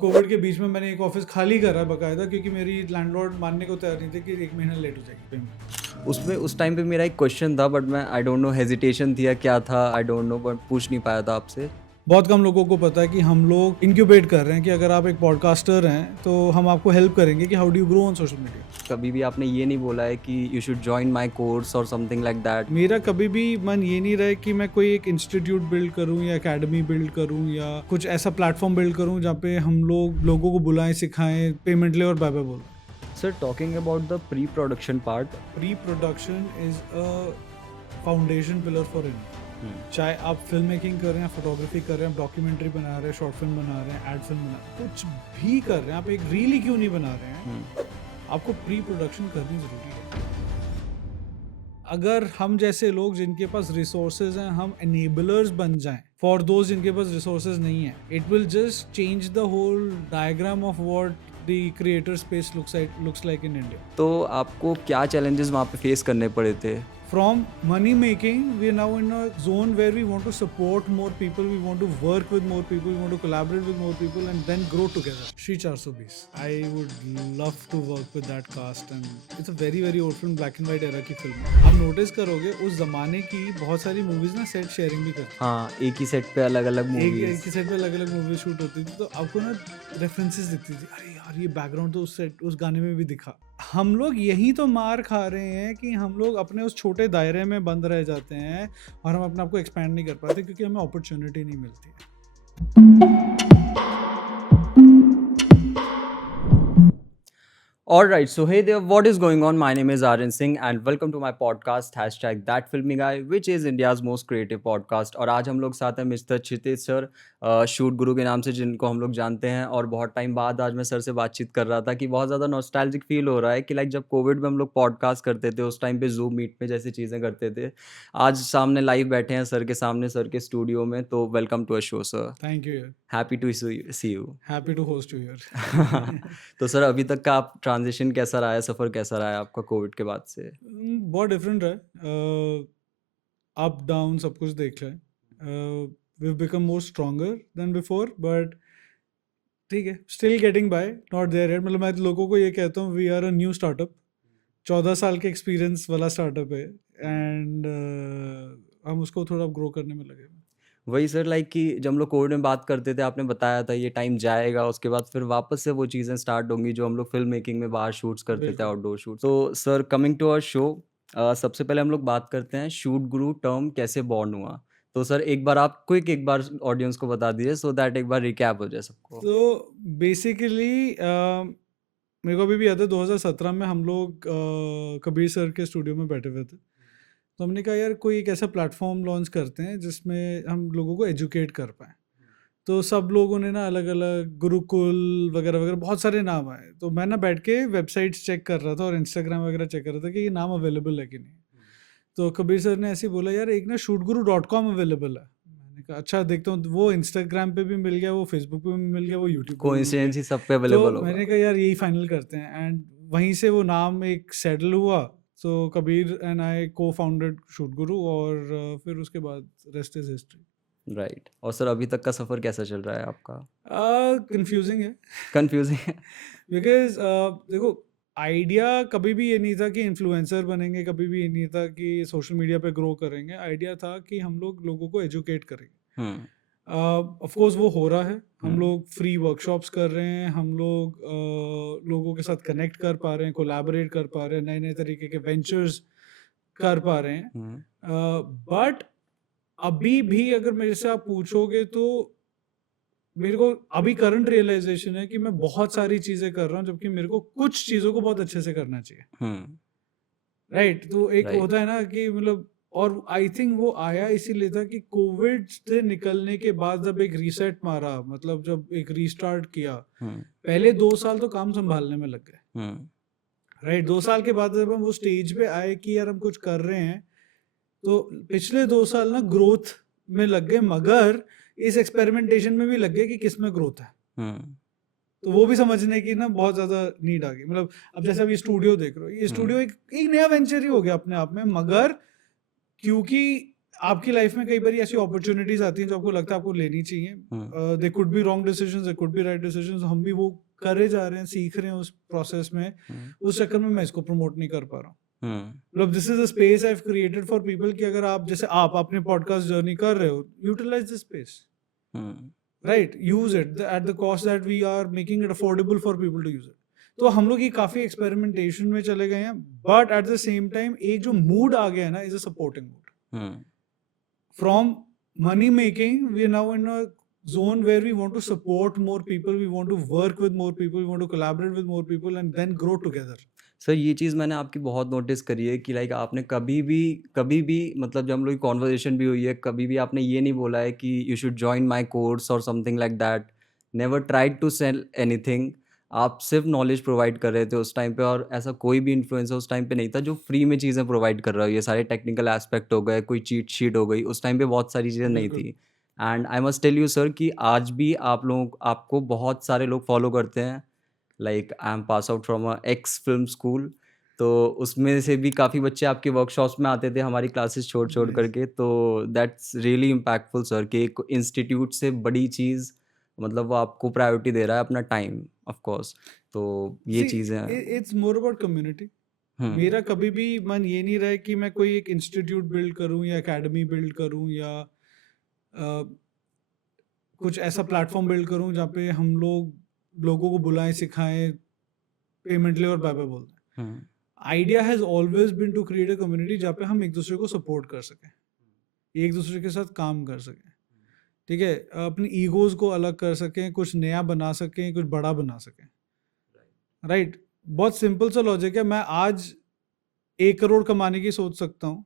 Covid के बीच में मैंने एक ऑफिस खाली करा बकायदा, क्योंकि मेरी लैंडलॉर्ड मानने को तैयार नहीं थे कि 1 महीना लेट हो जाएगी पेमेंट। उसमें उस टाइम पे मेरा एक क्वेश्चन था, बट मैं आई डोंट नो हेजिटेशन थी या क्या था, आई डोंट नो, बट पूछ नहीं पाया था आपसे। बहुत कम लोगों को पता है कि हम लोग इंक्यूबेट कर रहे हैं कि अगर आप एक पॉडकास्टर हैं तो हम आपको हेल्प करेंगे कि how do you grow on social media. कभी भी आपने ये नहीं बोला है कि you should join my course और समथिंग लाइक दैट। मेरा कभी भी मन ये नहीं रहा है कि मैं कोई एक इंस्टीट्यूट बिल्ड करूं या एकेडमी बिल्ड करूं या कुछ ऐसा प्लेटफॉर्म बिल्ड करूं जहाँ पे हम लोग लोगों को बुलाएं, सिखाएं, पेमेंट ले और बाय बाय बोलें। Sir, talking about the pre production part, pre production is a foundation pillar for any. चाहे आप फिल्म मेकिंग कर रहे हैं, फोटोग्राफी कर रहे हैं, आप डॉक्यूमेंटरी बना रहे हैं, शॉर्ट फिल्म बना रहे हैं, एड फिल्म बना रहे हैं, कुछ भी कर रहे हैं, आप एक रील ही क्यों नहीं बना रहे हैं, आपको प्री प्रोडक्शन करनी जरूरी है। अगर हम जैसे लोग जिनके पास रिसोर्सेज हैं, हम एनेबलर्स बन जाएं फॉर दोज जिनके पास रिसोर्सेज नहीं है, it will just change the whole diagram of what the creator space looks like in India. तो आपको क्या चैलेंजेस वहाँ पे फेस करने पड़े थे? From money making, we are now in a zone where we want to support more people, we want to work with more people, we want to collaborate with more people and then grow together. Shri 420. I would love to work with that cast and it's a very very old film, black and white era की film है। आप notice करोगे उस जमाने की बहुत सारी movies ना सेट शेयरिंग भी करती हाँ, एक ही सेट पे अलग अलग थी। एक मूवीज। ही सेट पे अलग अलग मूवी शूट होती थी, तो आपको ना रेफरेंसेस दिखती थी, अरे यार ये बैकग्राउंड तो उस गाने में भी दिखा। हम लोग यही तो मार खा रहे हैं कि हम लोग अपने उस छोटे दायरे में बंद रह जाते हैं और हम अपने आप को एक्सपैंड नहीं कर पाते क्योंकि हमें अपॉर्चुनिटी नहीं मिलती है। Alright, so hey there, what is going on? My name is Aryan Singh and welcome to my podcast That Filmy Guy, which is India's most creative podcast। और आज हम लोग साथ हैं मिस्टर क्षितिज सर, शूट गुरु के नाम से जिनको हम लोग जानते हैं। और बहुत टाइम बाद आज मैं सर से बातचीत कर रहा था कि बहुत ज़्यादा नॉस्टैल्जिक फील हो रहा है कि लाइक जब कोविड में हम लोग पॉडकास्ट करते थे उस टाइम पे जूम मीट में जैसी चीज़ें करते थे, आज सामने लाइव बैठे हैं सर के सामने, सर के स्टूडियो में। तो welcome to a show sir. Thank you, happy to see you. Happy to host you here. तो सर, अभी तक का आप ट्रांजिशन कैसा रहा है, सफ़र कैसा रहा है आपका कोविड के बाद से? बहुत डिफरेंट है, अप डाउन सब कुछ देख लें। We become more stronger than before, but ठीक है, still getting by, not there yet. मतलब मैं लोगों को ये कहता हूँ, we are a new startup, 14 साल के एक्सपीरियंस वाला स्टार्टअप है एंड हम उसको थोड़ा ग्रो करने में लगे। वही सर, लाइक कि जब हम लोग कोविड में बात करते थे, आपने बताया था ये टाइम जाएगा, उसके बाद फिर वापस से वो चीज़ें स्टार्ट होंगी जो हम लोग फिल्म मेकिंग में बाहर शूट्स करते थे, बिल्कुल। Outdoor shoot. तो sir, coming to our show, सबसे पहले हम लोग बात करते हैं शूट गुरु टर्म कैसे बॉर्न हुआ। तो सर, एक बार आप एक बार ऑडियंस को बता दीजिए सो दैट एक बार रिकैप हो जाए सबको। तो बेसिकली मेरे को अभी भी याद है, 2017 में हम लोग कबीर सर के स्टूडियो में बैठे हुए थे। तो हमने कहा यार कोई एक ऐसा प्लेटफॉर्म लॉन्च करते हैं जिसमें हम लोगों को एजुकेट कर पाएँ। तो सब लोगों ने ना अलग अलग गुरुकुल वगैरह वगैरह बहुत सारे नाम आए। तो मैं ना बैठ के वेबसाइट्स चेक कर रहा था और इंस्टाग्राम वगैरह चेक कर रहा था कि ये नाम अवेलेबल है कि नहीं। तो कबीर सर ने ऐसे ही बोला, यार एक ना shootguru.com अवेलेबल है। मैंने कहा अच्छा देखता हूँ। वो इंस्टाग्राम पे भी मिल गया, वो फेसबुक पे भी मिल गया, वो यूट्यूब पे भी मिल कोइंसिडेंस ही सब पे गया। अवेलेबल तो होगा। मैंने कहा यार यही फाइनल करते हैं एंड वहीं से वो नाम एक सेटल हुआ। तो कबीर एंड आई को फाउंडेड शूट गुरु और फिर उसके बाद रेस्ट इज हिस्ट्री। राइट। और सर, अभी तक का सफ़र कैसा चल रहा है आपका? कंफ्यूजिंग है कंफ्यूजिंग है। बिकॉज देखो, आइडिया कभी भी ये नहीं था कि इन्फ्लुएंसर बनेंगे, कभी भी ये नहीं था कि सोशल मीडिया पे ग्रो करेंगे। आइडिया था कि हम लोग लोगों को एजुकेट करेंगे। हम्म। ऑफ कोर्स वो हो रहा है, हम हम्म। लोग फ्री वर्कशॉप्स कर रहे हैं, हम लोग लोगों के साथ कनेक्ट कर पा रहे हैं, कोलैबोरेट कर पा रहे हैं, नए नए तरीके के वेंचर्स कर पा रहे हैं। बट अभी भी अगर मेरे से आप पूछोगे तो मेरे को अभी करंट रियलाइजेशन है कि मैं बहुत सारी चीजें कर रहा हूँ जबकि मेरे को कुछ चीजों को बहुत अच्छे से करना चाहिए। राइट, तो एक राइट। होता है ना कि मतलब, और आई थिंक वो आया इसीलिए था कि कोविड से निकलने के बाद जब एक रीसेट मारा, मतलब जब एक रीस्टार्ट किया, पहले 2 साल तो काम संभालने में लग गए। राइट, 2 साल के बाद जब हम वो स्टेज पे आए कि यार हम कुछ कर रहे हैं, तो पिछले 2 साल ना ग्रोथ में लग गए, मगर इस एक्सपेरिमेंटेशन में भी लग गए कि किस में ग्रोथ है। तो वो भी समझने की ना बहुत ज्यादा नीड आ गई। मतलब अब जैसे अभी स्टूडियो देख रहे हो, ये स्टूडियो एक नया वेंचर ही हो गया अपने आप में, मगर क्योंकि आपकी लाइफ में कई बार ऐसी अपॉर्चुनिटीज आती हैं जो आपको लगता है आपको लेनी चाहिए. They could be wrong decisions, they could be right decisions. हम भी वो करे जा रहे हैं, सीख रहे हैं उस प्रोसेस में. उस चक्कर में मैं इसको प्रमोट नहीं कर पा रहा हूँ. मतलब this is a space I have created for people कि अगर आप जैसे आप अपने पॉडकास्ट जर्नी कर रहे हो, utilize this space, right, use it at the cost that we are making it affordable for people to use it. तो हम लोग ये काफी एक्सपेरिमेंटेशन में चले गए हैं, but at the same time एक जो मूड आ गया है ना, is a supporting mood. From money making, we are now in a zone where we want to support more people, we want to work with more people, we want to collaborate with more people and then grow together. Sir ये चीज़ मैंने आपकी बहुत notice करी है कि like आपने कभी भी मतलब जब हम लोग कॉन्वर्जेशन भी हुई है, कभी भी आपने ये नहीं बोला है कि you should join my course और something like that. Never tried to sell anything. आप सिर्फ नॉलेज प्रोवाइड कर रहे थे उस टाइम पे, और ऐसा कोई भी इन्फ्लुएंसर उस टाइम पे नहीं था जो फ्री में चीज़ें प्रोवाइड कर रहा हो. ये सारे टेक्निकल एस्पेक्ट हो गए, कोई चीट शीट हो गई, उस टाइम पे बहुत सारी चीज़ें नहीं बिल्कुल. थी. And I must tell you sir कि आज भी आपको बहुत सारे लोग फॉलो करते हैं. Like I am pass out from a x film school, तो उसमें से भी काफ़ी बच्चे आपके वर्कशॉप्स में आते थे हमारी क्लासेस छोड़ Nice. करके. तो दैट्स रियली इम्पैक्टफुल सर कि एक इंस्टीट्यूट से बड़ी चीज़, मतलब वो आपको प्रायोरिटी दे रहा है, अपना टाइम ऑफ कोर्स. तो ये See, चीज़ें हैं. it's more about community. हम्म मेरा कभी भी मन ये नहीं रहा है कि मैं कोई एक इंस्टीट्यूट बिल्ड करूं या एकेडमी बिल्ड करूं या कुछ ऐसा प्लेटफॉर्म बिल्ड करूं जहाँ पे हम लोगों को बुलाएं, सिखाएं, पेमेंट ले और बाय बाय बोल दें. Hmm idea has always been to create a community जहाँ पे हम एक दूसरे को सपोर्ट कर सकें, एक दूसरे के साथ काम कर सकें. ठीक है, अपनी ईगोज को अलग कर सकें, कुछ नया बना सकें, कुछ बड़ा बना सकें. राइट. बहुत सिंपल सा लॉजिक है. मैं आज 1 करोड़ कमाने की सोच सकता हूँ,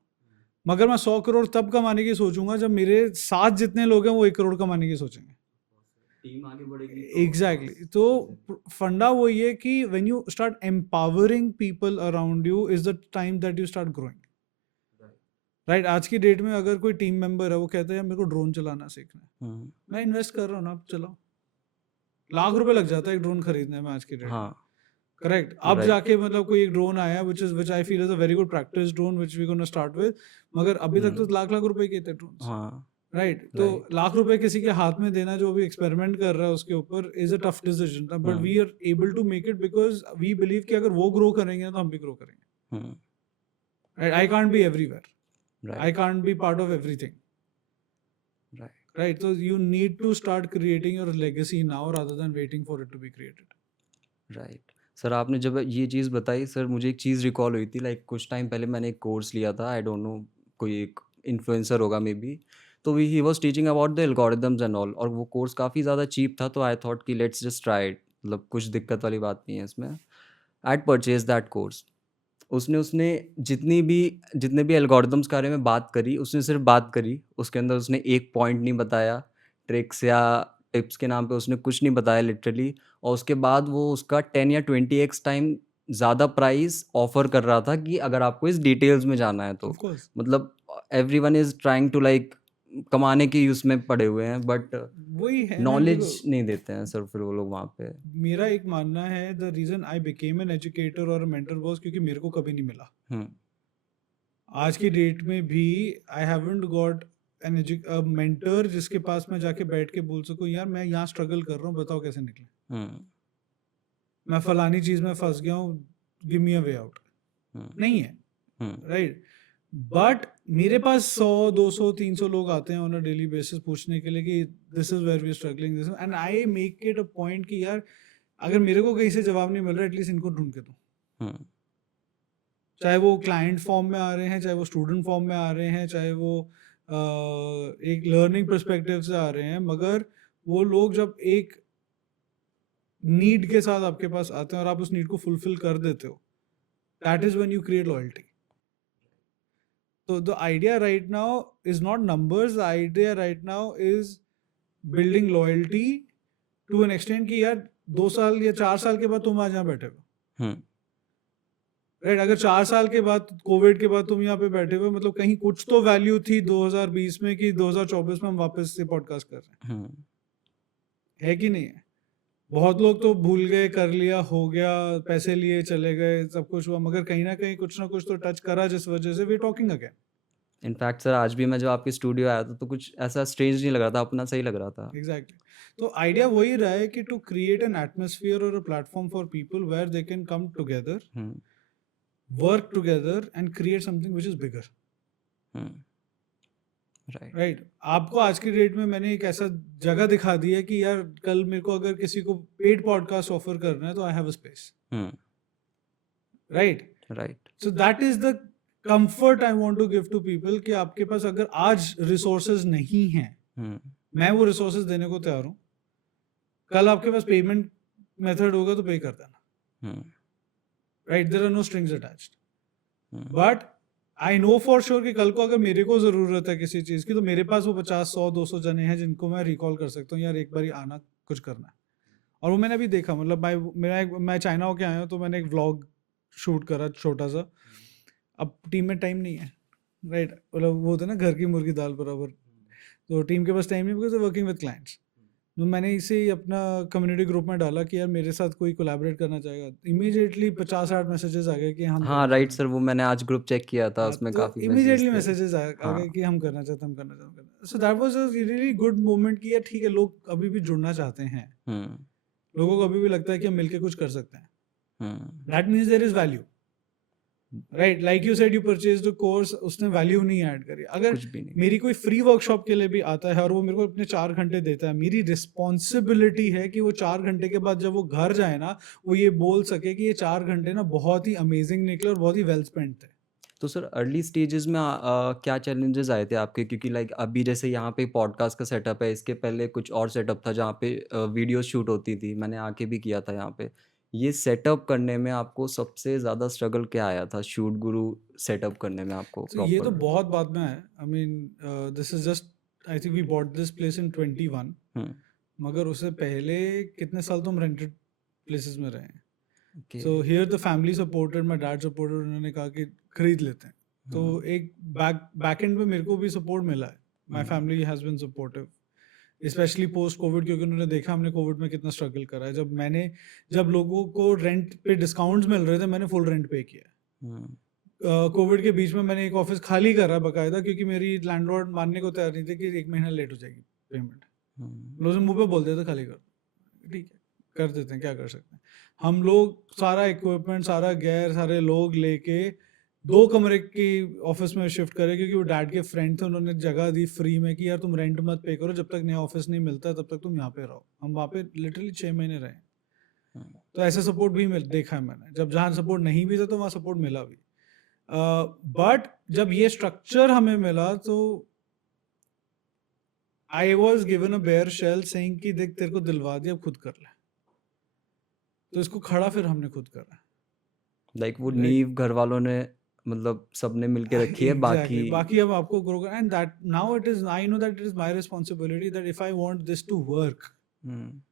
मगर मैं 100 करोड़ तब कमाने की सोचूंगा जब मेरे साथ जितने लोग हैं वो 1 करोड़ कमाने की सोचेंगे. टीम आगे बढ़ेगी एग्जैक्टली. तो फंडा वो ये कि when you start empowering people around you is the time that you start growing. Right. आज की डेट में अगर कोई टीम मेंबर है, वो कहता है मेरे को ड्रोन चलाना सीखना है, मैं इन्वेस्ट कर रहा हूँ ना, आप चलाओ. लाख रुपए लग जाता है एक ड्रोन खरीदने में आज की डेट में. हाँ करेक्ट. अब Right. जाके मतलब कोई एक ड्रोन आया which I feel is a very good practice drone which we gonna start with, मगर अभी तक तो लाख लाख रुपए के थे ड्रोन्स. हाँ राइट. तो Right. लाख रुपए किसी के हाथ में देना जो अभी एक्सपेरिमेंट कर रहा है उसके ऊपर is a tough decision, but we are able to make it because we believe कि अगर वो ग्रो करेंगे तो हम भी ग्रो करेंगे. Hmm right. I can't be everywhere, Right. I can't be part of everything. Right. Right. तो you need to start creating your legacy now rather than waiting for it to be created. Right. Sir आपने जब ये चीज़ बताई sir, मुझे एक चीज़ recall हुई थी. Like कुछ टाइम पहले मैंने एक कोर्स लिया था, आई डोंट नो, कोई एक इन्फ्लुएंसर होगा मे बी. तो he was teaching about the algorithms and all, और वो कोर्स काफ़ी ज़्यादा चीप था. तो आई थॉट कि लेट्स जस्ट ट्राई इट, मतलब कुछ दिक्कत वाली बात नहीं है इसमें. I purchase that course. उसने जितने भी एल्गोरिदम्स के बारे में बात करी, उसने सिर्फ बात करी. उसके अंदर उसने एक पॉइंट नहीं बताया, ट्रिक्स या टिप्स के नाम पे उसने कुछ नहीं बताया लिटरली. और उसके बाद वो उसका 10 या 20x टाइम ज़्यादा प्राइस ऑफर कर रहा था कि अगर आपको इस डिटेल्स में जाना है तो. Of course. मतलब everyone is trying to like कमाने की उसमें पड़े हुए हैं, बट वही है ना, नॉलेज देखो, नहीं देते हैं सर फिर वो लोग वहाँ पे. मेरा एक मानना है the reason I became an educator और मेंटर वाज क्योंकि मेरे को कभी नहीं मिला. हम्म आज की डेट में भी I haven't got an mentor जिसके पास मैं जाके बैठ के बोल सकूं यार मैं यहाँ स्ट्रगल कर रहा हूँ, बताओ कैसे निकले, हम्म मैं फलानी चीज में फंस गया हूँ, गिव मी अ वे आउट. नहीं है. राइट. बट मेरे पास 100 200 300 लोग आते हैं ऑन अ डेली बेसिस पूछने के लिए कि this is where we are struggling this, and I make it a point कि यार अगर मेरे को कहीं से जवाब नहीं मिल रहा एटलीस्ट इनको ढूंढ के दो. चाहे वो क्लाइंट फॉर्म में आ रहे हैं, चाहे वो स्टूडेंट फॉर्म में आ रहे हैं, चाहे वो एक लर्निंग पर्सपेक्टिव से आ रहे हैं, मगर वो लोग जब एक नीड के साथ आपके पास आते हैं और आप उस नीड को फुलफिल कर देते हो, that is when you create loyalty. So the idea right now is not numbers. The idea right now is building loyalty to an extent कि यार 2 साल या 4 साल के बाद तुम आज यहाँ बैठे हो. राइट. अगर 4 साल के बाद कोविड के बाद तुम यहाँ पे बैठे हुए, मतलब कहीं कुछ तो वैल्यू थी 2020 में कि 2024 में हम वापस से पॉडकास्ट कर रहे हैं. है कि नहीं है? बहुत लोग तो भूल गए, कर लिया, हो गया, पैसे लिए चले गए, सब कुछ हुआ, मगर कहीं ना कुछ तो टच करा जिस वजह से we talking again. In fact sir आज भी मैं जब आपके स्टूडियो आया था तो कुछ ऐसा स्ट्रेंज नहीं लग रहा था, अपना सही लग रहा था। एग्जैक्टली तो आइडिया वही रहा है कि टू क्रिएट एन एटमोसफियर और a platform for people where they can come together, hmm, work together and create something which is bigger. Hmm, right. Right, आपको आज की डेट में मैंने एक ऐसा जगह दिखा दी है कि यार कल मेरे को अगर किसी को पेड पॉडकास्ट ऑफर करना है तो I have a space. Hmm, right, right. So that is the comfort I want to give to people कि आपके पास अगर आज रिसोर्सेज नहीं हैं, हुँ, मैं वो रिसोर्सेज देने को तैयार हूँ। कल आपके पास पेमेंट मेथड होगा तो पे कर देना। Hmm, right, there are no strings attached. Hmm, but I know for sure कि कल को अगर मेरे को जरूरत है किसी चीज की तो मेरे पास वो 50 100 200 जने हैं जिनको मैं रिकॉल कर सकता हूँ, यार एक बार आना, कुछ करना है। और वो मैंने अभी देखा, मतलब मैं चाइना होके आया हूँ तो मैंने एक व्लॉग शूट करा छोटा सा। अब टीम में टाइम नहीं है। राइट, मतलब वो होता है ना घर की मुर्गी दाल बराबर, तो टीम के पास टाइम नहीं बिकॉज वर्किंग विद क्लाइंट्स। तो मैंने इसे ही अपना कम्युनिटी ग्रुप में डाला कि यार मेरे साथ कोई कोलैबोरेट करना चाहेगा। इमीडिएटली 50 60 मैसेजेस आ गए कि हम हाँ, करना राइट चाहते सर, हैं। वो मैंने आज ग्रुप चेक किया था, हाँ, उसमें तो काफ़ी मैसेजेस इमीडिएटली थे। मैसेजेस आ गए हाँ, कि हम करना चाहते हैं, हम करना चाहते हैं। So that was a really good moment कि यार ठीक है, लोग अभी भी जुड़ना चाहते हैं। हुँ, लोगों को अभी भी लगता है कि हम मिलके कुछ कर सकते हैं। Hmm, that means there is value. Right, like you said, you purchase the course, उसने वैल्यू नहीं ऐड करी। अगर कुछ भी नहीं। मेरी कोई फ्री वर्कशॉप के लिए भी आता है और वो मेरे को अपने 4 घंटे देता है, मेरी रिस्पॉन्सिबिलिटी है कि वो 4 घंटे के बाद जब वो घर जाए ना, वो ये बोल सके कि ये 4 घंटे ना बहुत ही अमेजिंग निकले और बहुत ही वेल स्पेंट थे। तो सर अर्ली स्टेजेस में क्या चैलेंजेस आए थे आपके? क्योंकि लाइक अभी जैसे यहाँ पे पॉडकास्ट का सेटअप है, इसके पहले कुछ और सेटअप था जहाँ पे वीडियो शूट होती थी, मैंने आके भी किया था यहाँ पे। ये सेटअप करने में आपको सबसे ज़्यादा स्ट्रगल क्या आया था शूट गुरु सेटअप करने में आपको तो ये तो प्रॉपर? बहुत बाद में है। I mean this is just, I think we bought this place in 21, hmm, मगर उससे पहले कितने साल तो हम रेंटेड प्लेसेस में रहे हैं। Okay. So here the family supported, my dad supported, उन्होंने कहा कि खरीद लेते हैं। तो हुँ, एक बैक एंड पे मेरे को भी सपोर्ट मिला है। My hmm, family has been supportive, specially post covid, क्योंकि उन्होंने देखा हमने कोविड में कितना स्ट्रगल करा है। जब लोगों को रेंट पे डिस्काउंट्स मिल रहे थे, मैंने फुल रेंट पे किया है। हुँ, कोविड के बीच में मैंने एक ऑफिस खाली करा बकायदा, क्योंकि मेरी लैंडलॉर्ड मानने को तैयार नहीं थे कि 1 महीना लेट हो जाएगी पेमेंट। हुँ, लोग मुंह पे बोल देते खाली कर दो। ठीक है, कर देते हैं, क्या कर सकते हैं। हम लोग सारा इक्विपमेंट, सारा गेयर, सारे लोग लेके 2 कमरे की ऑफिस में शिफ्ट करे, क्योंकि वो डैड के फ्रेंड थे, उन्होंने जगह दी फ्री में कि यार तुम रेंट मत पे करो, जब तक नया ऑफिस नहीं मिलता तब तक तुम यहाँ पे रहो। हम वहाँ पे लिटरली 6 महीने रहे। हुँ, तो ऐसा सपोर्ट भी देखा है मैंने, जब जहाँ सपोर्ट नहीं भी था तो वहाँ सपोर्ट मिला भी। बट जब ये स्ट्रक्चर हमें मिला तो I was given a bare shell saying कि देख तेरे को दिलवा दिया, अब खुद कर ले। तो इसको खड़ा फिर हमने खुद करा। लाइक वो राइट, नींव घरवालों ने मतलब सबने मिलके रखी है, बाकी एग्जैक्टली, बाकी अब आपको ग्रो करना। And that now it is, I know that it is my responsibility that if I want this to work, hmm,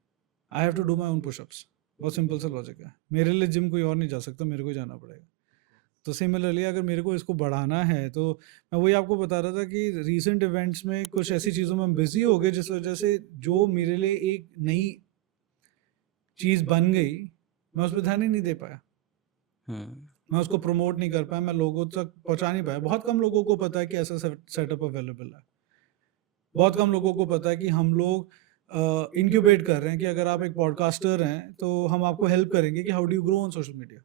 I have to do my own pushups. बहुत सिंपल सा लॉजिक है। मेरे लिए gym कोई और नहीं जा सकता, मेरे को ही जाना पड़ेगा। तो सिमिलरली अगर मेरे को इसको बढ़ाना है तो मैं वही आपको बता रहा था कि रीसेंट इवेंट्स में कुछ ऐसी चीज़ों में हम बिजी हो गए जिस वजह से जो मेरे लिए एक नई चीज़ बन गई, मैं उस पर ध्यान ही नहीं दे पाया। हुँ, मैं उसको प्रमोट नहीं कर पाया, मैं लोगों तक पहुंचा नहीं पाया। बहुत कम लोगों को पता है कि ऐसा सेटअप अवेलेबल है। बहुत कम लोगों को पता है कि हम लोग इंक्यूबेट कर रहे हैं, कि अगर आप एक पॉडकास्टर हैं तो हम आपको हेल्प करेंगे कि how do you grow on social media,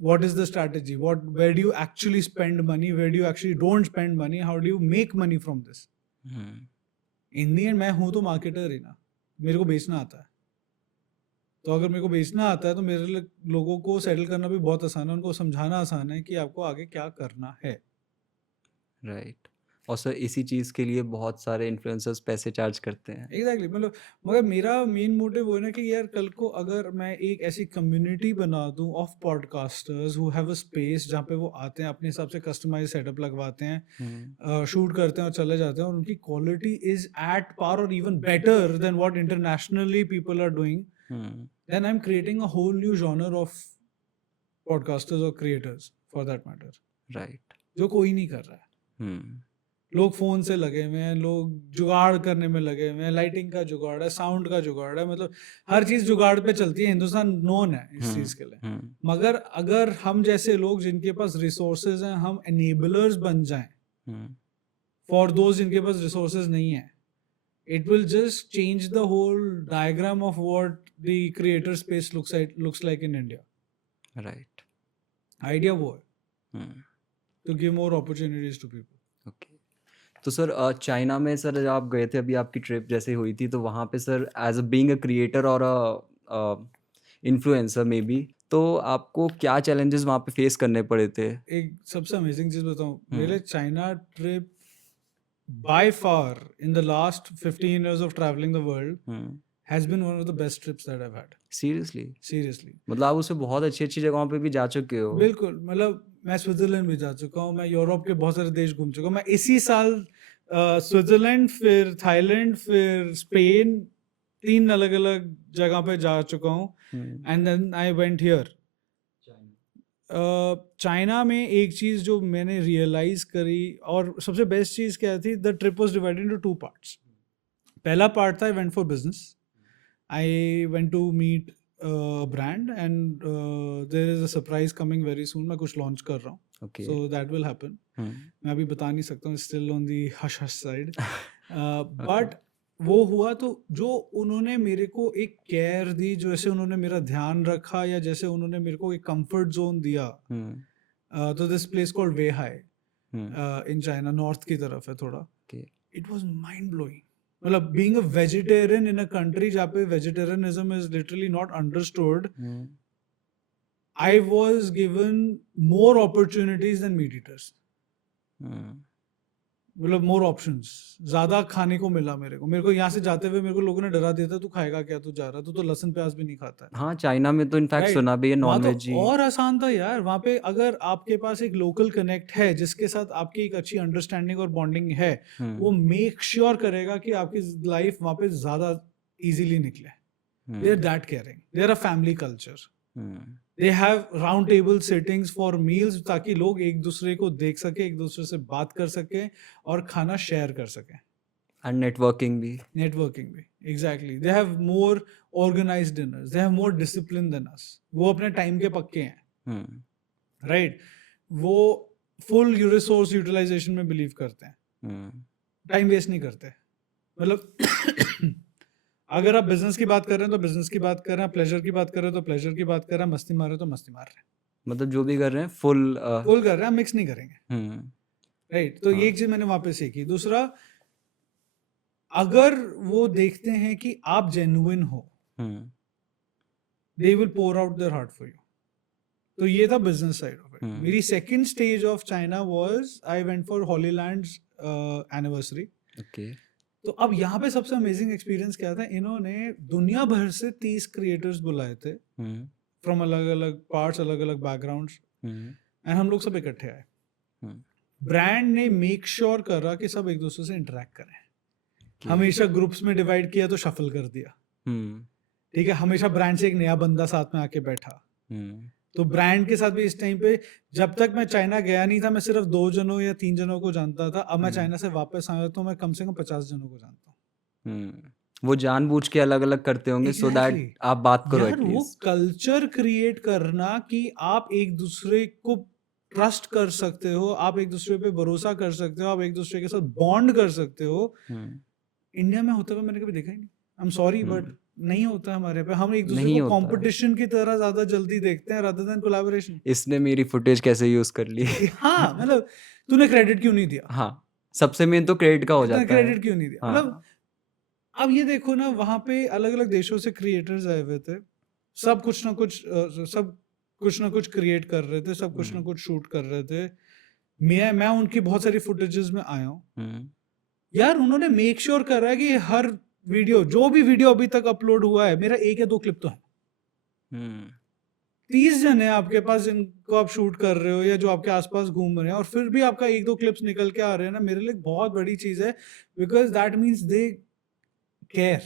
what is the strategy, where do you actually spend money, where do you actually don't spend money, how do you make money from this. Hmm, in the and मैं हूं तो marketer ही ना, मेरे को बेचना आता है। तो अगर मेरे को बेचना आता है तो मेरे लिए लोगों को सेटल करना भी बहुत आसान है, उनको समझाना आसान है कि आपको आगे क्या करना है। राइट। और सर इसी चीज़ के लिए बहुत सारे इन्फ्लुएंसर्स पैसे चार्ज करते हैं। एग्जैक्टली, मतलब मगर मेरा मेन मोटिव वो है ना कि यार कल को अगर मैं एक ऐसी कम्युनिटी बना दूं of podcasters who have a space जहाँ पे वो आते हैं, अपने हिसाब से कस्टमाइज सेटअप लगवाते हुँ, हैं, शूट करते हैं और चले जाते हैं, और उनकी क्वालिटी इज एट पार और even better than what internationally people are doing, hmm, then I am creating a whole new genre of podcasters और creators for that matter, right. जो कोई नहीं कर रहा है। हुँ, लोग फोन से लगे हुए हैं, लोग जुगाड़ करने में लगे हुए हैं, लाइटिंग का जुगाड़ है, साउंड का जुगाड़ है, मतलब हर चीज जुगाड़ पे चलती है। हिंदुस्तान नोन है इस हुँ, चीज के लिए। हुँ, मगर अगर हम जैसे लोग जिनके पास रिसोर्सेज हैं, हम एनेबलर्स बन जाएं, फॉर दोज जिनके पास रिसोर्सेज नहीं है. It will just change the whole diagram of what the creator space looks like in India. Right. Idea वो है to give more opportunities to people. Okay. तो सर चाइना में sir जब आप गए थे, अभी आपकी ट्रिप जैसे हुई थी, तो वहाँ पे sir as a being a creator और अ इन्फ्लुएंसर मे बी, तो आपको क्या चैलेंजेस वहाँ पे फेस करने पड़े थे? एक सबसे अमेजिंग चीज बताऊं, मेरे लिए China trip by far in the last 15 years of traveling the world has been one of the best trips that I've had. Seriously? Seriously. मतलब आप उससे बहुत अच्छी अच्छी जगहों पे भी जा चुके हो? बिल्कुल, मतलब मैं स्विट्जरलैंड भी जा चुका हूँ, मैं यूरोप के बहुत सारे देश घूम चुका हूँ. मैं इसी साल स्विट्जरलैंड, फिर थाईलैंड, फिर स्पेन, 3 अलग अलग जगह पे जा चुका हूँ. And then I went here. China में एक चीज़ जो मैंने रियलाइज़ करी, और सबसे बेस्ट चीज़ क्या थी, the trip was divided into 2 parts. पहला पार्ट था I went for business. I went to meet brand and there is a surprise coming very soon. मैं कुछ लॉन्च कर रहा हूँ, okay. So that will happen. मैं अभी बता नहीं सकता हूँ, still on the hush hush side. But वो हुआ तो जो उन्होंने मेरे को एक केयर दी, जैसे उन्होंने मेरा ध्यान रखा, या जैसे उन्होंने मेरे को एक कंफर्ट जोन दिया. तो this place called Weihai in China, north की तरफ है थोड़ा. It was mind blowing. मतलब being a vegetarian in a country जहाँ पे vegetarianism is literally not understood, I was given more opportunities than meat eaters. मतलब मोर ऑप्शंस, ज्यादा खाने को मिला मेरे को. यहाँ से जाते हुए मेरे को लोगों ने डरा दिया था, तू खाएगा क्या, तू जा रहा, तू तो लहसुन प्याज भी नहीं खाता है. हाँ, चाइना में तो इनफैक्ट Right. सुना भी है वहाँ नॉन तो वेज ही. और आसान था यार. वहाँ पे अगर आपके पास एक लोकल कनेक्ट है जिसके साथ आपकी एक अच्छी अंडरस्टैंडिंग और बॉन्डिंग है, वो मेक श्योर करेगा कि आपकी लाइफ वहाँ पे ज्यादा इजीली निकले. They are that caring. They are a family culture. They have round table sittings for meals, ताकि लोग एक दूसरे को देख सके, एक दूसरे से बात कर सके और खाना शेयर कर सके. एंड नेटवर्किंग भी. Exactly. They have more organised dinners, they have more discipline than us. वो अपने टाइम के पक्के हैं, राइट. वो फुल रिसोर्स यूटिलाइजेशन में बिलीव करते हैं, टाइम वेस्ट नहीं करते. मतलब अगर आप बिजनेस की बात कर रहे हैं तो बिजनेस की बात कर रहे हैं, प्लेजर की बात कर रहे हैं तो प्लेजर की बात कर रहे हैं, मस्ती मार रहे हैं तो मस्ती मार रहे हैं. मतलब जो भी कर रहे हैं फुल कर रहे हैं, मिक्स नहीं करेंगे, राइट. तो ये एक चीज मैंने वहां पे सीखी. दूसरा, अगर वो देखते हैं कि आप जेन्युइन हो, they will pour out their heart for you. तो ये था बिजनेस साइड ऑफ इट. मेरी second stage of China was I went for Hollyland's anniversary. Okay. तो अब यहाँ पे सबसे अमेजिंग एक्सपीरियंस क्या था, इन्होंने दुनिया भर से 30 क्रिएटर्स बुलाए थे फ्रॉम अलग अलग पार्ट्स, अलग अलग बैकग्राउंड्स, एंड हम लोग सब इकट्ठे आए. ब्रांड ने मेक श्योर करा कि सब एक दूसरे से इंटरेक्ट करें. हमेशा ग्रुप्स में डिवाइड किया तो शफल कर दिया, ठीक है. हमेशा ब्रांड से एक नया बंदा साथ में आके बैठा. तो ब्रांड के साथ भी इस टाइम पे, जब तक मैं चाइना गया नहीं था, मैं सिर्फ 2 जनों या 3 जनों को जानता था. अब मैं चाइना से वापस आया तो मैं कम से कम 50 जनों को जानता हूँ. वो जानबूझ के अलग अलग करते होंगे सो दैट आप बात करो यार. वो कल्चर क्रिएट करना कि आप एक दूसरे को ट्रस्ट कर सकते हो, आप एक दूसरे पे भरोसा कर सकते हो, आप एक दूसरे के साथ बॉन्ड कर सकते हो. इंडिया में होता हुआ मैंने कभी देखा ही नहीं. आई एम सॉरी बट नहीं होता हमारे पे. हम एक दूसरे को कंपटीशन की तरह ज्यादा जल्दी देखते हैं rather than collaboration. इसने मेरी फुटेज कैसे यूज कर ली. हाँ, मतलब तूने क्रेडिट क्यों नहीं दिया. हाँ, सबसे मेन तो क्रेडिट का हो जाता है. क्रेडिट क्यों नहीं दिया. मतलब अब ये देखो ना, वहां पे अलग अलग देशों से क्रिएटर्स आए हुए थे. सब कुछ ना कुछ क्रिएट कर रहे थे, सब कुछ ना कुछ शूट कर रहे थे. मैं उनकी बहुत सारी फुटेजेस में आया हूँ यार. उन्होंने मेक श्योर करा है कि हर वीडियो, जो भी वीडियो अभी तक अपलोड हुआ है, मेरा 1 या 2 क्लिप तो है. 30 जन है आपके पास जिनको आप शूट कर रहे हो या जो आपके आसपास घूम रहे हैं, और फिर भी आपका 1-2 क्लिप्स निकल के आ रहे हैं ना, मेरे लिए बहुत बड़ी चीज है. Because that means they care,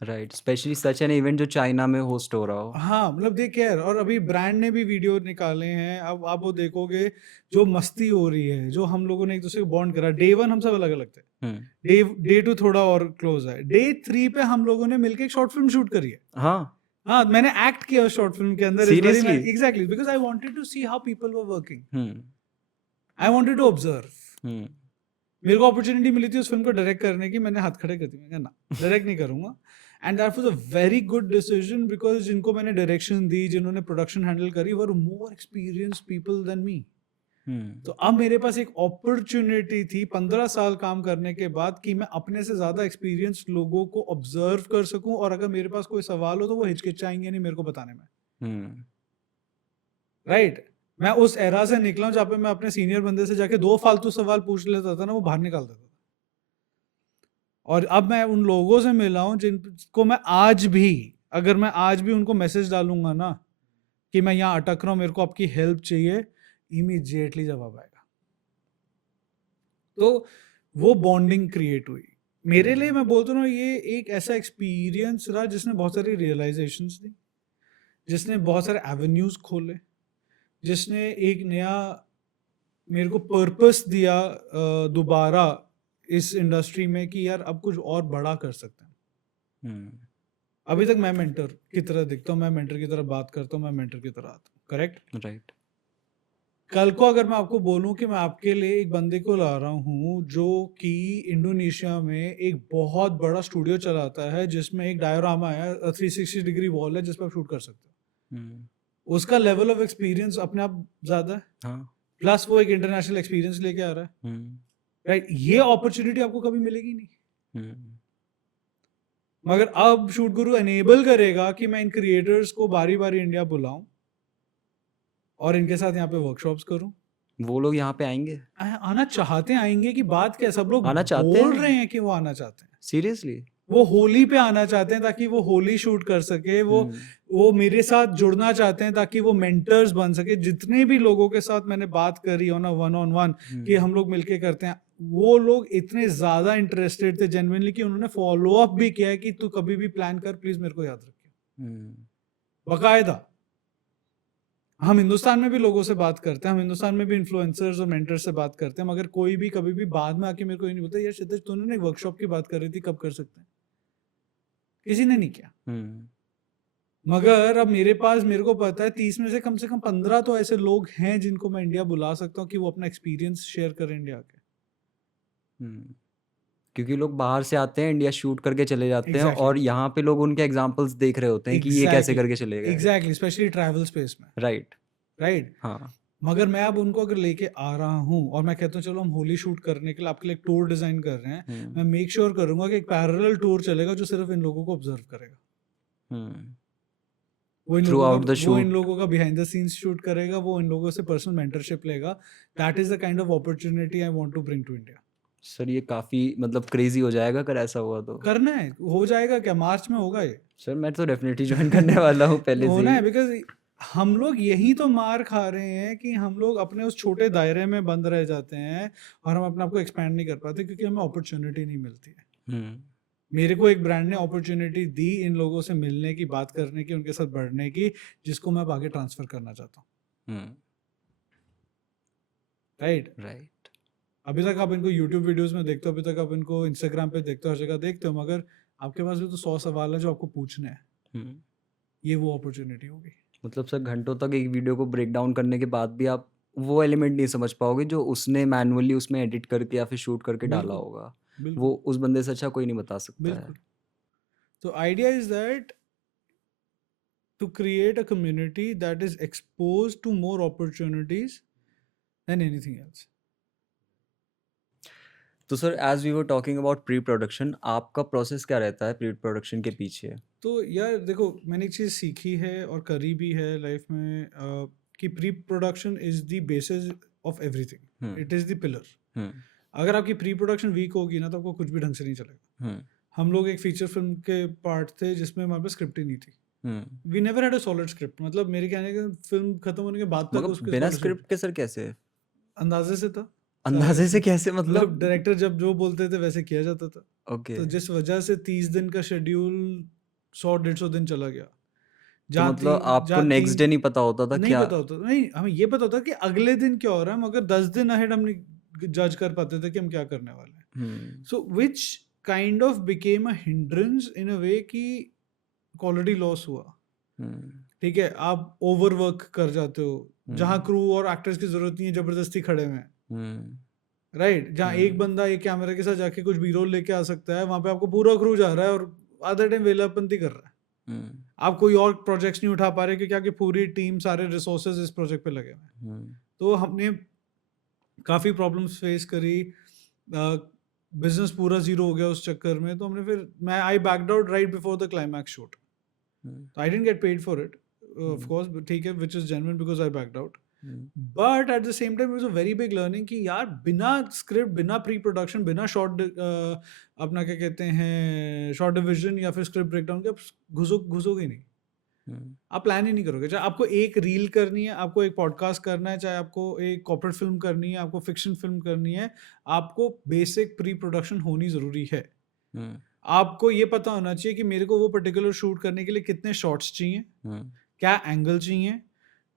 right. Specially such an event जो चाइना में होस्ट हो रहा हो. हाँ, मतलब दे केयर. और अभी ब्रांड ने भी वीडियो निकाले हैं. अब आप वो देखोगे, जो मस्ती हो रही है, जो हम लोगों ने एक दूसरे को बॉन्ड करा. Day 1 हम सब अलग अलग थे, Day 2 थोड़ा और क्लोज है. Day 3 पे हम लोगों ने मिलके एक शॉर्ट फिल्म शूट करी है. हाँ, मैंने एक्ट किया शॉर्ट फिल्म के अंदर. Seriously? Exactly, because I wanted to see how people were working. I wanted to observe. मेरे को अपॉर्चुनिटी मिली थी उस फिल्म को डायरेक्ट करने की, मैंने हाथ खड़े कर दिए, मैंने कहा ना डायरेक्ट नहीं करूंगा। And that was a very good decision, because जिनको मैंने डायरेक्शन दी, जिन्होंने प्रोडक्शन हैंडल करी, were more experience people than me. तो अब मेरे पास एक अपॉर्चुनिटी थी 15 साल काम करने के बाद कि मैं अपने से ज्यादा एक्सपीरियंस लोगों को ऑब्जर्व कर सकूं, और अगर मेरे पास कोई सवाल हो तो वो हिचकिचाएंगे नहीं मेरे को बताने में। राइट, मैं उस एरा से निकला हूं जहाँ पे मैं अपने सीनियर बंदे से जाके 2 फालतू सवाल पूछ लेता था ना, वो बाहर निकाल देता था। और अब मैं उन लोगों से मिला हूं जिनको मैं आज भी, अगर मैं आज भी उनको मैसेज डालूंगा ना कि मैं यहाँ अटक रहा हूँ, मेरे को आपकी हेल्प चाहिए, इमीडिएटली जवाब आएगा। तो वो बॉन्डिंग क्रिएट हुई मेरे लिए। मैं बोलता हूँ ये एक ऐसा एक्सपीरियंस रहा जिसने बहुत सारी रियलाइजेशंस दी, जिसने बहुत सारे एवेन्यूज खोले, जिसने एक नया मेरे को पर्पस दिया दोबारा इस इंडस्ट्री में कि यार अब कुछ और बड़ा कर सकते हैं। अभी तक मैं मेंटर की तरह दिखता हूँ, मैं मेंटर की तरह बात करता हूँ, मैं मेंटर की तरह आता हूँ, करेक्ट? राइट। कल को अगर मैं आपको बोलूं कि मैं आपके लिए एक बंदे को ला रहा हूँ जो कि इंडोनेशिया में एक बहुत बड़ा स्टूडियो चलाता है, जिसमें एक डायोरामा है, 360 डिग्री वॉल है जिस पर आप शूट कर सकते हो, उसका लेवल ऑफ एक्सपीरियंस अपने आप ज्यादा है, हाँ। प्लस वो एक इंटरनेशनल एक्सपीरियंस लेके आ रहा है, राइट? ये अपॉर्चुनिटी आपको कभी मिलेगी नहीं। मगर अब शूट गुरु एनेबल करेगा कि मैं इन क्रिएटर्स को बारी बारी इंडिया बुलाऊं और इनके साथ यहाँ पे वर्कशॉप्स करूं। वो लोग यहाँ पे आएंगे, आना चाहते हैं, आएंगे की बात क्या है, सब लोग आना चाहते बोल हैं? रहे हैं कि वो आना चाहते हैं, सीरियसली? वो होली पे आना चाहते हैं ताकि वो होली शूट कर सके, वो मेरे साथ जुड़ना चाहते हैं ताकि वो मेंटर्स बन सके। जितने भी लोगों के साथ मैंने बात करी हो ना वन ऑन वन कि हम लोग मिलके करते हैं, वो लोग इतने ज्यादा इंटरेस्टेड थे जेन्युइनली कि उन्होंने फॉलो अप भी किया है कि तू कभी भी प्लान कर, प्लीज मेरे को याद रखिए, बकायदा। हम हिंदुस्तान में भी लोगों से बात करते हैं, हम हिंदुस्तान में भी इन्फ्लुएंसर्स और मेंटर्स से बात करते हैं, मगर कोई भी कभी भी बाद में आके मेरे को ये नहीं बोलता यार क्षितिज तूने एक वर्कशॉप की बात कर रही थी, कब कर सकते हैं? किसी ने नहीं किया। मगर अब मेरे पास, मेरे को पता है 30 में से कम 15 तो ऐसे लोग हैं जिनको मैं इंडिया बुला सकता हूँ कि वो अपना एक्सपीरियंस शेयर करें इंडिया के। क्योंकि लोग बाहर से आते हैं, इंडिया शूट करके चले जाते हैं, Exactly. और यहाँ पे लोग उनके एग्जांपल्स देख रहे होते हैं कि ये कैसे करके चले गए। एग्जैक्टली, स्पेशली ट्रैवल स्पेस में, राइट। राइट। हाँ। मगर मैं अब उनको अगर लेके आ रहा हूँ और मैं कहता हूँ चलो हम होली शूट करने के लिए आपके लिए एक टूर डिजाइन कर रहे हैं, मैं मेक श्योर करूंगा कि एक पैरेलल टूर चलेगा जो सिर्फ इन लोगों को ऑब्जर्व करेगा। वो इन लोगों का बिहाइंड द सीन्स शूट करेगा, वो इन लोगों से पर्सनल मेंटरशिप लेगा। That is the kind of opportunity I want to bring to India. Sir ये काफी मतलब क्रेजी हो जाएगा अगर ऐसा हुआ तो। करना है, हो जाएगा क्या, मार्च में होगा ये। सर मैं तो डेफिनेटली ज्वाइन करने वाला हूँ पहले से होना ही। है, बिकॉज हम लोग यही तो मार खा रहे हैं कि हम लोग अपने उस छोटे दायरे में बंद रह जाते हैं और हम अपने आप को एक्सपैंड नहीं कर पाते क्योंकि हमें अपॉर्चुनिटी नहीं मिलती है। मेरे को एक ब्रांड ने अपॉर्चुनिटी दी इन लोगों से मिलने की, बात करने की, उनके साथ बढ़ने की, जिसको मैं अब आगे ट्रांसफर करना चाहता हूँ। राइट। अभी तक आप इनको YouTube वीडियोस में देखते हो, अभी तक आप इनको Instagram पे देखते हो, हर जगह देखते हो, मगर आपके पास भी तो 100 सवाल है जो आपको पूछने हैं। ये वो अपॉर्चुनिटी होगी। मतलब सर घंटों तक एक वीडियो को ब्रेक डाउन करने के बाद भी आप वो एलिमेंट नहीं समझ पाओगे जो उसने मैनुअली उसमें एडिट करके या फिर शूट करके डाला होगा। वो उस बंदे से अच्छा कोई नहीं बता सकता है। तो idea is that to create a community that is exposed to more opportunities than anything else. तो sir as we were talking about pre production, आपका प्रोसेस क्या रहता है प्री प्रोडक्शन के पीछे? तो यार देखो, मैंने एक चीज़ सीखी है और करी भी है लाइफ में कि pre production is the basis of everything, it is the pillar. अगर आपकी प्री प्रोडक्शन वीक होगी ना तो आपको कुछ भी ढंग से नहीं चलेगा। हम लोग एक फीचर फिल्म के पार्ट थे जिसमें हमारे पास स्क्रिप्ट ही नहीं थी। We never had a solid script. मतलब मेरे कहने का फिल्म खत्म होने के बाद तक उसके बिना स्क्रिप्ट के सर कैसे? अंदाजे से था। अंदाजे से कैसे? मतलब डायरेक्टर जब जो बोलते थे वैसे किया जाता था। ओके। तो जिस वजह से 30 दिन का शेड्यूल 100-150 दिन चला गया। तो मतलब आपको नेक्स्ट डे नहीं पता होता था? नहीं पता होता, नहीं, हमें ये पता होता कि अगले दिन क्या हो रहा है, मगर 10 दिन अहेड हम नहीं जज कर पाते थे कि हम क्या करने वाले हैं। So which kind of became a hindrance in a way कि क्वालिटी लॉस हुआ। ठीक है, आप ओवरवर्क कर जाते हो, जहां क्रू और एक्टर्स की जरूरत नहीं है, जबरदस्ती खड़े हुए हैं। राइट, जहाँ एक बंदा एक कैमरे के साथ जाके कुछ बी रोल लेके आ सकता है, वहाँ पे आपको पूरा क्रू जा रहा है और आधा टाइम वेलापंती कर रहा है। आप कोई और प्रोजेक्ट्स नहीं उठा पा रहे क्योंकि आपकी पूरी टीम, सारे रिसोर्सेज इस प्रोजेक्ट पे लगे हुए हैं। तो हमने काफ़ी प्रॉब्लम्स फेस करी, बिजनेस पूरा जीरो हो गया उस चक्कर में। तो हमने फिर I backed out right before the climax shoot. तो I didn't get paid for it of course, ठीक है, which is genuine because I backed out. But at the same time it was a very big learning कि यार बिना script, बिना pre production, बिना short अपना क्या कहते हैं शॉर्ट डिविजन या फिर स्क्रिप्ट ब्रेकडाउन के आप घुसोगे नहीं, आप प्लान ही नहीं करोगे। चाहे आपको एक रील करनी है, आपको एक पॉडकास्ट करना है, चाहे आपको एक कॉर्पोरेट फिल्म करनी है, आपको फिक्शन फिल्म करनी है, आपको बेसिक प्री प्रोडक्शन होनी ज़रूरी है। आपको ये पता होना चाहिए कि मेरे को वो पर्टिकुलर शूट करने के लिए कितने शॉट्स चाहिए, क्या एंगल चाहिए,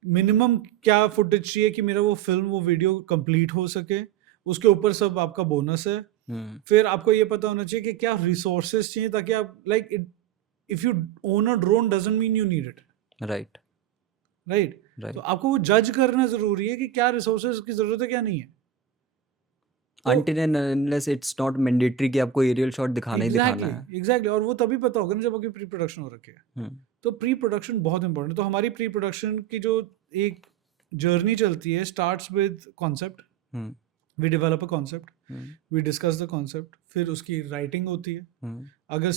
मिनिमम क्या फुटेज चाहिए कि मेरा वो फिल्म, वो वीडियो कंप्लीट हो सके। उसके ऊपर सब आपका बोनस है। फिर आपको ये पता होना चाहिए कि क्या रिसोर्सेज चाहिए ताकि आप like it, if you own a drone doesn't mean you need it, right right. तो राइट आपको वो जज करना जरूरी है कि क्या रिसोर्सेज की जरूरत है, क्या नहीं है। तो until and unless it's not mandatory कि आपको एरियल शॉट दिखाना ही दिखाना है। एग्जैक्टली, और वो तभी पता होगा ना जब आपकी प्री प्रोडक्शन हो रखी है। हम्म, तो प्री प्रोडक्शन बहुत इंपॉर्टेंट है। तो हमारी प्री प्रोडक्शन की जो एक जर्नी चलती है, starts with concept. Hmm, we develop a concept, hmm, we discuss the concept, फिर उसकी राइटिंग होती है। अगर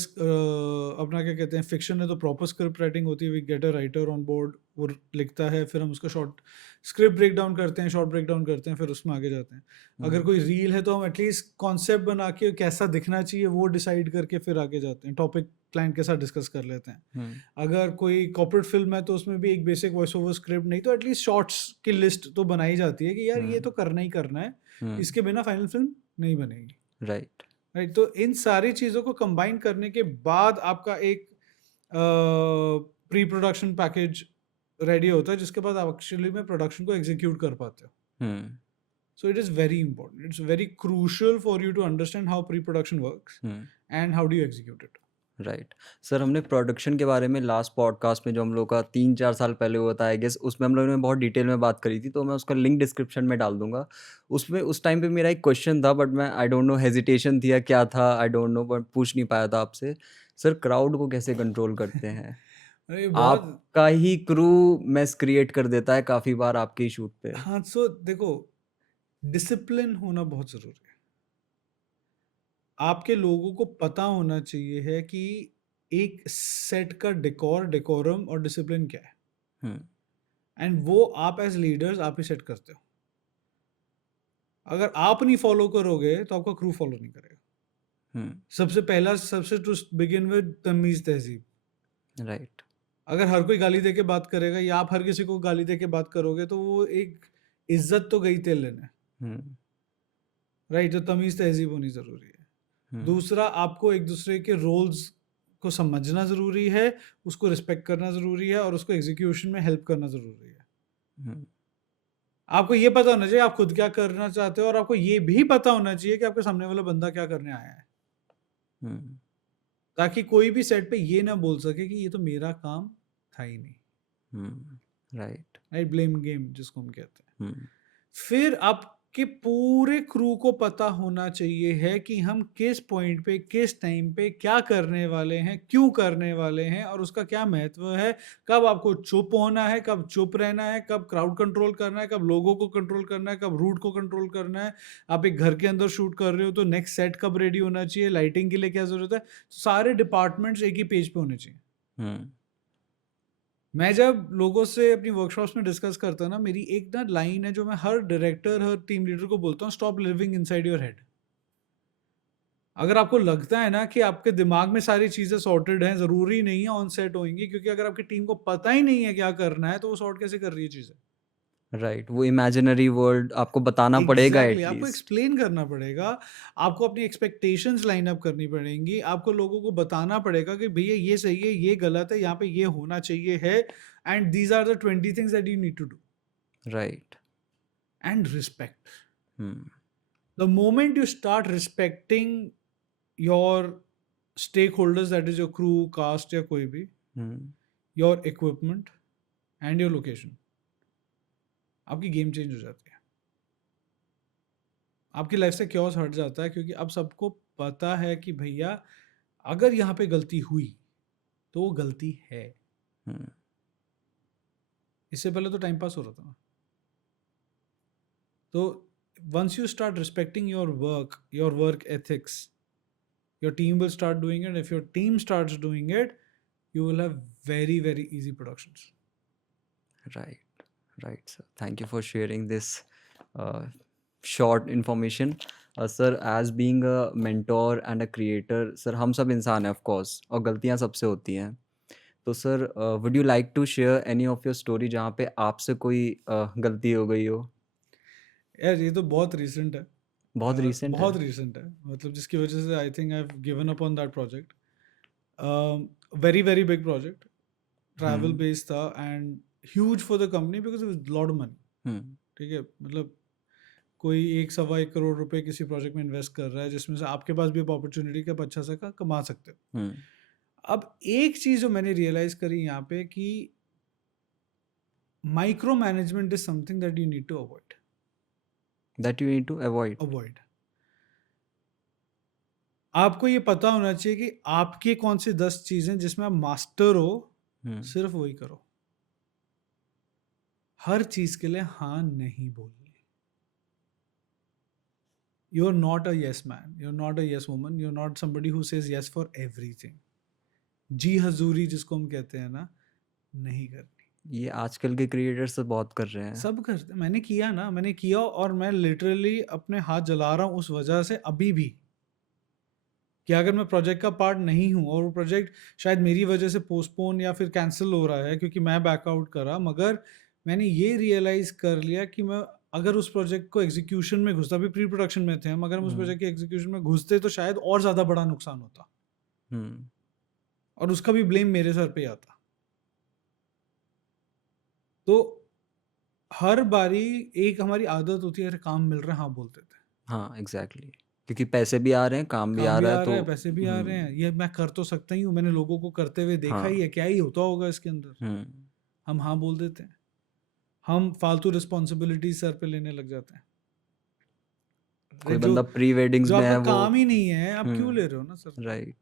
अपना क्या कहते हैं फिक्शन है तो प्रॉपर स्क्रिप्ट राइटिंग होती है। We get a writer on board, वो लिखता है, फिर हम उसका शॉर्ट स्क्रिप्ट ब्रेक डाउन करते हैं, शॉर्ट ब्रेक डाउन करते हैं, फिर उसमें आगे जाते हैं। अगर कोई रील है तो हम एटलीस्ट कॉन्सेप्ट बना के कैसा दिखना चाहिए वो डिसाइड करके फिर आगे जाते हैं, टॉपिक क्लाइंट के साथ डिस्कस कर लेते हैं। अगर कोई कॉर्पोरेट फिल्म है तो उसमें भी एक बेसिक वॉइस ओवर स्क्रिप्ट, नहीं तो एटलीस्ट शॉर्ट्स की लिस्ट तो बनाई जाती है कि यार ये तो करना ही करना है, इसके बिना फाइनल फिल्म नहीं बनेगी। राइट राइट, तो इन सारी चीज़ों को कंबाइन करने के बाद आपका एक प्री प्रोडक्शन पैकेज रेडी होता है, जिसके बाद आप एक्चुअली में प्रोडक्शन को एग्जीक्यूट कर पाते हो। So it is very important, it's very crucial for you to understand how pre production works and how do you execute it. Right sir, हमने प्रोडक्शन के बारे में लास्ट पॉडकास्ट में जो हम लोग का 3-4 साल पहले हुआ था आई गेस, उसमें हम लोगों ने बहुत डिटेल में बात करी थी, तो मैं उसका लिंक डिस्क्रिप्शन में डाल दूंगा। उसमें उस टाइम पे मेरा एक क्वेश्चन था, बट मैं आई डोंट नो हेजिटेशन थी या क्या था, आई डोंट नो, बट पूछ नहीं पाया था आपसे। सर, क्राउड को कैसे कंट्रोल करते हैं? अरे बहुत, आपका ही क्रू मैस क्रिएट कर देता है काफ़ी बार आपके ही शूट पे। हाँ। सो देखो, डिसिप्लिन होना बहुत ज़रूरी है। आपके लोगों को पता होना चाहिए है कि एक सेट का डेकोरम और डिसिप्लिन क्या है, हम्म, एंड वो आप एज लीडर्स आप ही सेट करते हो। अगर आप नहीं फॉलो करोगे तो आपका क्रू फॉलो नहीं करेगा। सबसे पहला, सबसे टू बिगिन विद तमीज तहजीब। राइट अगर हर कोई गाली दे के बात करेगा या आप हर किसी को गाली दे के बात करोगे तो वो एक इज्जत तो गई तेल लेने। राइट, तो तमीज तहजीब होनी जरूरी है। दूसरा, आपको एक दूसरे के रोल्स को समझना ज़रूरी है, उसको रिस्पेक्ट करना ज़रूरी है, और उसको एग्जीक्यूशन में हेल्प करना ज़रूरी है। आपको ये पता होना चाहिए आप खुद क्या करना चाहते हो, और आपको ये भी पता होना चाहिए कि आपके सामने वाला बंदा क्या करने आया है, ताकि कोई भी सेट पे ये ना बोल सके कि ये तो मेरा काम था ही नहीं। राइट राइट, ब्लेम गेम जिसको हम कहते हैं। फिर आपके पूरे क्रू को पता होना चाहिए है कि हम किस पॉइंट पे, किस टाइम पे क्या करने वाले हैं, क्यों करने वाले हैं, और उसका क्या महत्व है। कब आपको चुप होना है, कब चुप रहना है, कब क्राउड कंट्रोल करना है, कब लोगों को कंट्रोल करना है, कब रूट को कंट्रोल करना है। आप एक घर के अंदर शूट कर रहे हो तो नेक्स्ट सेट कब रेडी होना चाहिए, लाइटिंग के लिए क्या जरूरत है। सारे डिपार्टमेंट्स एक ही पेज पे होने चाहिए। मैं जब लोगों से अपनी वर्कशॉप्स में डिस्कस करता हूँ ना, मेरी एक ना लाइन है जो मैं हर डायरेक्टर, हर टीम लीडर को बोलता हूँ, stop living inside your head. अगर आपको लगता है ना कि आपके दिमाग में सारी चीज़ें सॉर्टेड हैं, ज़रूरी नहीं है ऑन सेट होंगी, क्योंकि अगर आपकी टीम को पता ही नहीं है क्या करना है तो वो सॉर्ट कैसे कर रही है चीज़ें। राइट, वो इमेजिनरी वर्ल्ड आपको बताना पड़ेगा एग्जैक्टली, आपको एटलीस्ट। एक्सप्लेन करना पड़ेगा, आपको अपनी एक्सपेक्टेशंस लाइन अप करनी पड़ेंगी, आपको लोगों को बताना पड़ेगा कि भैया ये सही है, ये गलत है, यहाँ पे ये होना चाहिए है, and these are the 20 things that you need to do. Right and respect, the moment you start respecting your stakeholders, that is your crew, cast या कोई भी, your equipment and your location, आपकी गेम चेंज हो जाती है। आपकी life से chaos हट जाता है, क्योंकि अब सबको पता है कि भैया अगर यहाँ पे गलती हुई तो वो गलती है। हम्म, इससे पहले तो टाइम पास हो रहा था। तो once you start respecting your work ethics, your team will start doing it. If your team starts doing it, you will have very very easy productions. right, right, sir. Thank you for sharing this short information. Sir, as being a mentor and a creator, sir, हम सब इंसान हैं of course, और गलतियाँ सबसे होती हैं. तो sir, would you like to share any of your story जहाँ पे आपसे कोई गलती हो गई हो? यार ये तो बहुत रिसेंट है। बहुत रीसेंट है? बहुत रिसेंट है, मतलब जिसकी वजह से I think I have given up on that project. Very very big project, travel based था and huge for the company because it was lot of money. ठीक है, मतलब कोई 1 सवा 1 करोड़ रुपए किसी प्रोजेक्ट में इन्वेस्ट कर रहा है, जिसमें से आपके पास भी अपॉर्चुनिटी का अच्छा सा कमा सकते हो। अब एक चीज जो मैंने रियलाइज करी यहाँ पे कि micro management is something that you need to avoid. That you need to avoid? Avoid आपको ये पता होना चाहिए कि आपके कौन सी 10 चीजें जिसमें आप मास्टर हो, सिर्फ वही करो। हर चीज के लिए हाँ नहीं बोलनी। You are not a yes man, you are not a yes woman, you are not somebody who says yes for everything. जी हजूरी जिसको हम कहते हैं ना, नहीं करनी। ये आजकल के क्रिएटर्स तो बहुत कर रहे हैं। सब करते, मैंने किया ना, मैंने किया और मैं लिटरली अपने हाथ जला रहा हूँ उस वजह से अभी भी, कि अगर मैं प्रोजेक्ट का पार्ट नहीं हूँ और वो प्रोजेक्ट शायद मेरी वजह से पोस्टपोन या फिर कैंसिल हो रहा है क्योंकि मैं बैकआउट करा, मगर मैंने ये रियलाइज कर लिया कि मैं अगर उस प्रोजेक्ट को एग्जीक्यूशन में घुसता, अभी प्री प्रोडक्शन में थे हम, अगर हम उस प्रोजेक्ट के एग्जीक्यूशन में घुसते तो शायद और ज़्यादा बड़ा नुकसान होता और उसका भी ब्लेम मेरे सर पे आता। तो हर बारी एक हमारी आदत होती है, अरे काम मिल रहा है हाँ बोलते थे, हाँ, एग्जैक्टली, क्योंकि पैसे भी आ रहे हैं, काम भी काम आ भी रहा आ है, रहा तो है, पैसे भी आ रहे हैं, ये मैं कर तो सकता ही हूँ, मैंने लोगों को करते हुए देखा ही हाँ, है, क्या ही होता होगा इसके अंदर। हम हाँ बोल देते हैं, हम फालतू रिस्पॉन्सिबिलिटी सर पे लेने लग जाते हैं। कोई जो बंदा प्री वेडिंग्स जो में आपका है वो। काम ही नहीं है, आप क्यों ले रहे हो ना सर। राइट।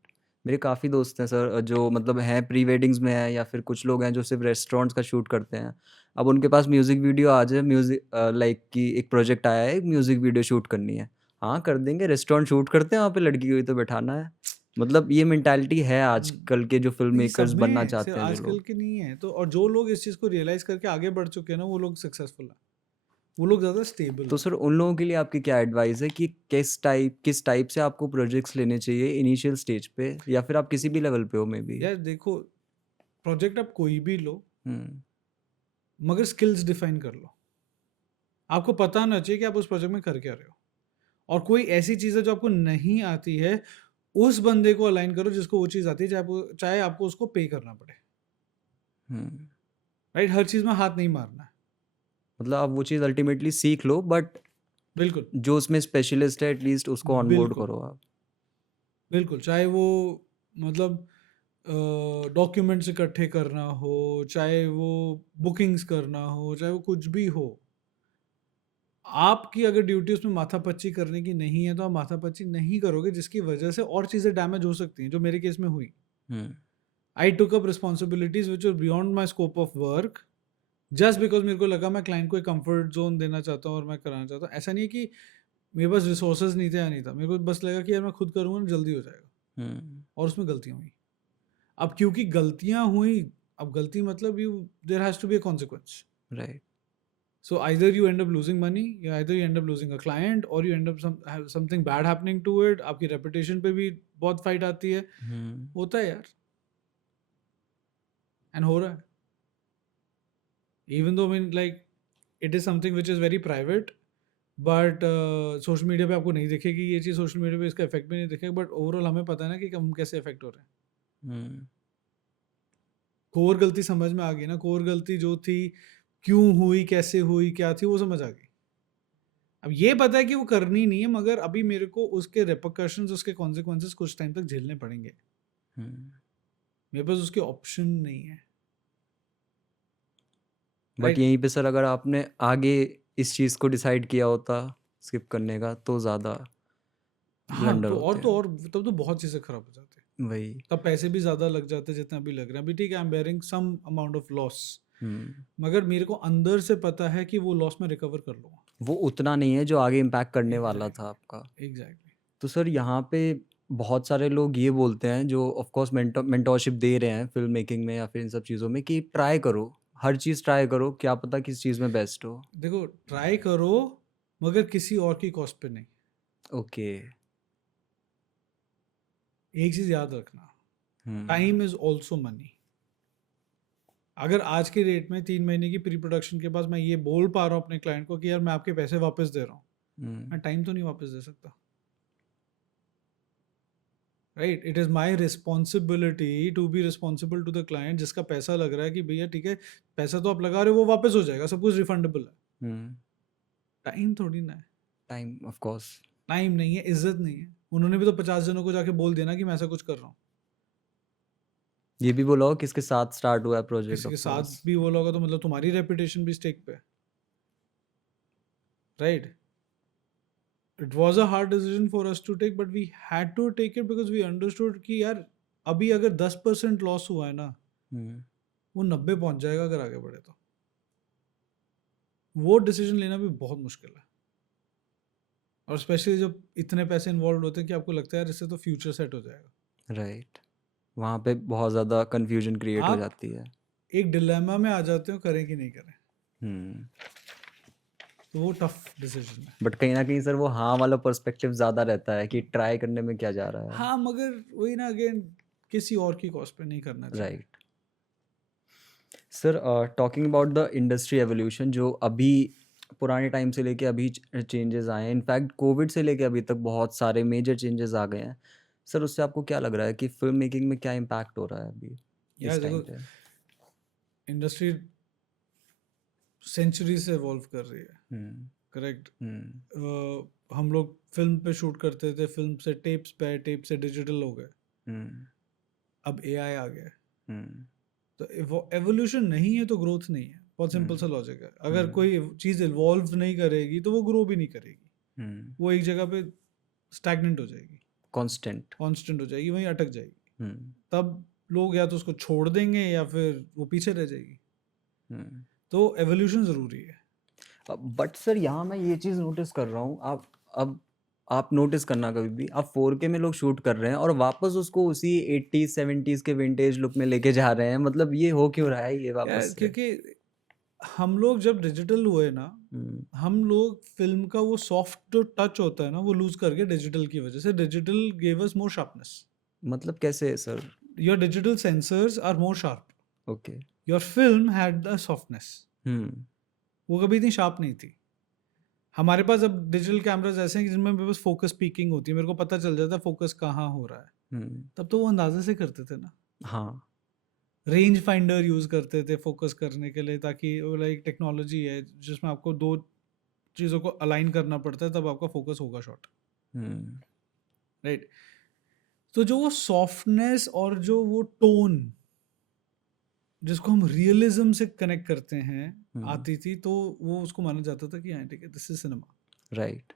मेरे काफ़ी दोस्त हैं सर, जो मतलब हैं प्री वेडिंग्स में हैं, या फिर कुछ लोग हैं जो सिर्फ रेस्टोरेंट्स का शूट करते हैं। अब उनके पास म्यूज़िक वीडियो आ जाए, म्यूज़िक लाइक कि एक प्रोजेक्ट आया है, एक म्यूज़िक वीडियो शूट करनी है, हाँ कर देंगे, रेस्टोरेंट शूट करते हैं, वहाँ पे लड़की को ही तो बैठाना है। मतलब ये मेंटालिटी है आजकल के जो फिल्म ये मेकर्स सब बनना में चाहते सिर्फ हैं जो आजकल लोग। के नहीं है तो, और जो लोग इस चीज़ को रियलाइज करके आगे बढ़ चुके हैं ना, वो लोग सक्सेसफुल है, वो लोग ज़्यादा स्टेबल तो है। सर, उन लोगों के लिए आपकी क्या एडवाइस है कि किस टाइप से आपको प्रोजेक्ट्स लेने चाहिए इनिशियल स्टेज पे, या फिर आप किसी भी लेवल पे हो मे बी? यार देखो, प्रोजेक्ट आप कोई भी लो, हम्म मगर स्किल्स डिफाइन कर लो। आपको पता होना चाहिए कि आप उस प्रोजेक्ट में कर क्या रहे हो, और कोई ऐसी चीज़ है जो आपको नहीं आती है, उस बंदे को अलाइन करो जिसको वो चीज़ आती है, चाहे आपको उसको पे करना पड़े। हम्म राइट, हर चीज़ में हाथ नहीं मारना है। मतलब आप वो चीज़ अल्टीमेटली सीख लो, बट बिल्कुल जो उसमें स्पेशलिस्ट है एटलीस्ट उसको ऑनबोर्ड बिल्कुल करो आप। बिल्कुल, चाहे वो मतलब डॉक्यूमेंट्स इकट्ठे करना हो, चाहे वो बुकिंग्स करना हो, चाहे वो कुछ भी हो, आपकी अगर ड्यूटी उसमें माथापच्ची करने की नहीं है तो आप माथापच्ची नहीं करोगे, जिसकी वजह से और चीज़ें डैमेज हो सकती हैं, जो मेरे केस में हुई। Hmm I took up responsibilities which are beyond my scope of work, just because मेरे को लगा मैं क्लाइंट को एक कंफर्ट जोन देना चाहता हूँ और मैं कराना चाहता हूँ। ऐसा नहीं है कि मेरे पास रिसोर्सेज नहीं थे या नहीं था, मेरे को बस लगा कि यार मैं खुद करूँगा ना जल्दी हो जाएगा, हम्म और उसमें गलतियाँ हुई। अब क्योंकि गलतियाँ हुई, अब गलती मतलब you there has to be a consequence. Right. So either you end up losing money, या either you end up losing a client, or you end up have something bad happening to it. आपकी reputation पे भी बहुत fight आती है, हम्म होता है यार, and हो रहा है। Even though I mean like it is something which is very private, but social media पे आपको नहीं दिखेगी ये चीज़, सोशल मीडिया पे इसका इफेक्ट भी नहीं दिखेगा, बट ओवरऑल हमें पता है ना कि हम कैसे इफेक्ट हो रहे हैं। हम्म कोर गलती समझ में आ गई ना, कोर गलती जो थी, क्यों हुई, कैसे हुई, क्या थी, वो समझ आ गई। अब ये पता है कि वो करनी नहीं है, मगर अभी मेरे को उसके रिपरकशंस, उसके कॉन्सिक्वेंसेस कुछ टाइम तक झेलने पड़ेंगे। हम्म मेरे पास उसके ऑप्शन नहीं है। बट राइट, यहीं पे सर, अगर आपने आगे इस चीज़ को डिसाइड किया होता स्किप करने का तो ज़्यादा हाँ, ब्लंडर तो होते हैं। तब तो बहुत चीज़ें खराब हो जाती हैं। वही। तब पैसे भी ज़्यादा लग जाते हैं जितना अभी लग रहा है। अभी ठीक है, I am bearing some amount of loss, hmm. मगर मेरे को अंदर से पता है कि वो लॉस मैं रिकवर कर लूँगा। वो उतना नहीं है जो आगे इम्पैक्ट करने वाला था एग्ज़ैक्टली, आपका। एग्ज़ैक्टली। तो सर यहाँ पे बहुत सारे लोग ये बोलते हैं जो ऑफ कोर्स मेंटोरशिप दे रहे हैं फ़िल्म मेकिंग में या फिर इन सब चीज़ों में कि ट्राई करो, हर चीज़ ट्राई करो, क्या पता किस चीज़ में बेस्ट हो। देखो, ट्राई करो मगर किसी और की कॉस्ट पे नहीं। ओके। एक चीज़ याद रखना, hmm. Time is also money. अगर आज के रेट में 3 महीने की प्री प्रोडक्शन के बाद मैं ये बोल पा रहा हूँ अपने क्लाइंट को कि यार मैं आपके पैसे वापस दे रहा हूँ, मैं हुँ। टाइम तो नहीं वापस दे सकता। Right, it is my responsibility to be responsible to the client जिसका पैसा लग रहा है कि भैया ठीक है, पैसा तो आप लगा रहे हो, वो वापस हो जाएगा, सब कुछ रिफंडेबल है। हुँ। टाइम थोड़ी ना है। Time of course. टाइम नहीं है, इज्जत नहीं है। उन्होंने भी तो 50 जनों को जाके बोल दिया ना कि मैं ऐसा कुछ कर रहा हूँ। ये भी बोला हो किसके साथ स्टार्ट हुआ है प्रोजेक्ट किसी के ऑफ साथ कोर्स। भी बोला होगा तो मतलब तुम्हारी रेपुटेशन भी स्टेक पे है। Right, it was a hard decision for us to take, but we had to take it because we understood कि यार अभी अगर 10% लॉस हुआ है ना, हुँ। वो 90 पहुंच जाएगा अगर आगे बढ़े तो। वो डिसीजन लेना भी बहुत मुश्किल है, और स्पेशली जब इतने पैसे इन्वॉल्व होते हैं कि आपको लगता है यार इससे तो फ्यूचर सेट हो जाएगा। राइट। वहाँ पे बहुत ज़्यादा कन्फ्यूजन क्रिएट हो आप जाती है। एक डिलेमा में आ जाते हो, करें कि नहीं करें, हुँ। तो वो टफ डिसीजन है। बट कहीं न कहीं सर वो हाँ वाला पर्सपेक्टिव ज़्यादा रहता है कि ट्राई करने में क्या जा रहा है। हाँ, मगर वही ना, अगेन किसी और की कॉस्ट पे नहीं करना चाहिए। Right. Sir talking about the industry evolution जो अभी पुराने टाइम से लेके अभी चेंजेस आए हैं, इनफैक्ट कोविड से लेके अभी तक बहुत सारे मेजर चेंजेस आ गए हैं। सर उससे आपको क्या लग रहा है कि फ़िल्म मेकिंग में क्या इम्पैक्ट हो रहा है अभी यार इस टाइम देखो, पे? इंडस्ट्री सेंचुरी से इवॉल्व कर रही है। हुँ। करेक्ट। हुँ। हम लोग फिल्म पे शूट करते थे, फिल्म से टेप्स पे, टेप से डिजिटल हो गए, हुँ। अब एआई आ गया है। हुँ। तो एवोल्यूशन नहीं है तो ग्रोथ नहीं है, बहुत सिंपल हुँ। सा लॉजिक है। अगर हुँ। कोई चीज़ इवॉल्व नहीं करेगी तो वो ग्रो भी नहीं करेगी, हुँ। वो एक जगह पे स्टैग्नेंट हो जाएगी, कांस्टेंट। कांस्टेंट हो जाएगी, वहीं अटक जाएगी। हुँ। तब लोग या तो उसको छोड़ देंगे या फिर वो पीछे रह जाएगी। हुँ। तो एवोल्यूशन ज़रूरी है। बट सर यहाँ मैं ये चीज़ नोटिस कर रहा हूँ, अब आप नोटिस करना कभी भी, आप 4K में लोग शूट कर रहे हैं और वापस उसको उसी 80s 70s के विंटेज लुक में लेके जा रहे हैं, मतलब ये हो क्यों रहा है ये यार वापस से? क्योंकि हम लोग जब डिजिटल हुए ना, हुँ। हम लोग फिल्म का वो सॉफ्ट जो टच होता है ना, वो लूज कर गए डिजिटल की वजह से। Digital gave us more sharpness. मतलब कैसे sir? Your digital sensors are more sharp, okay. Your film had the softness, hmm. वो कभी इतनी शार्प नहीं थी। हमारे पास अब डिजिटल कैमराज ऐसे हैं जिनमें बस फोकस पीकिंग होती है, मेरे को पता चल जाता है फोकस कहाँ हो रहा है। हुँ। तब तो वो अंदाजे से करते थे ना। हाँ। रेंज फाइंडर यूज करते थे फोकस करने के लिए, ताकि वो लाइक टेक्नोलॉजी है जिसमें आपको दो चीज़ों को अलाइन करना पड़ता है, तब आपका फोकस होगा शॉट। हुँ। राइट। तो जो वो सॉफ्टनेस और जो वो टोन जिसको हम रियलिज्म से कनेक्ट करते हैं हुँ। आती थी, तो वो उसको माना जाता था कि हाँ ठीक है, दिस इज सिनेमा। राइट।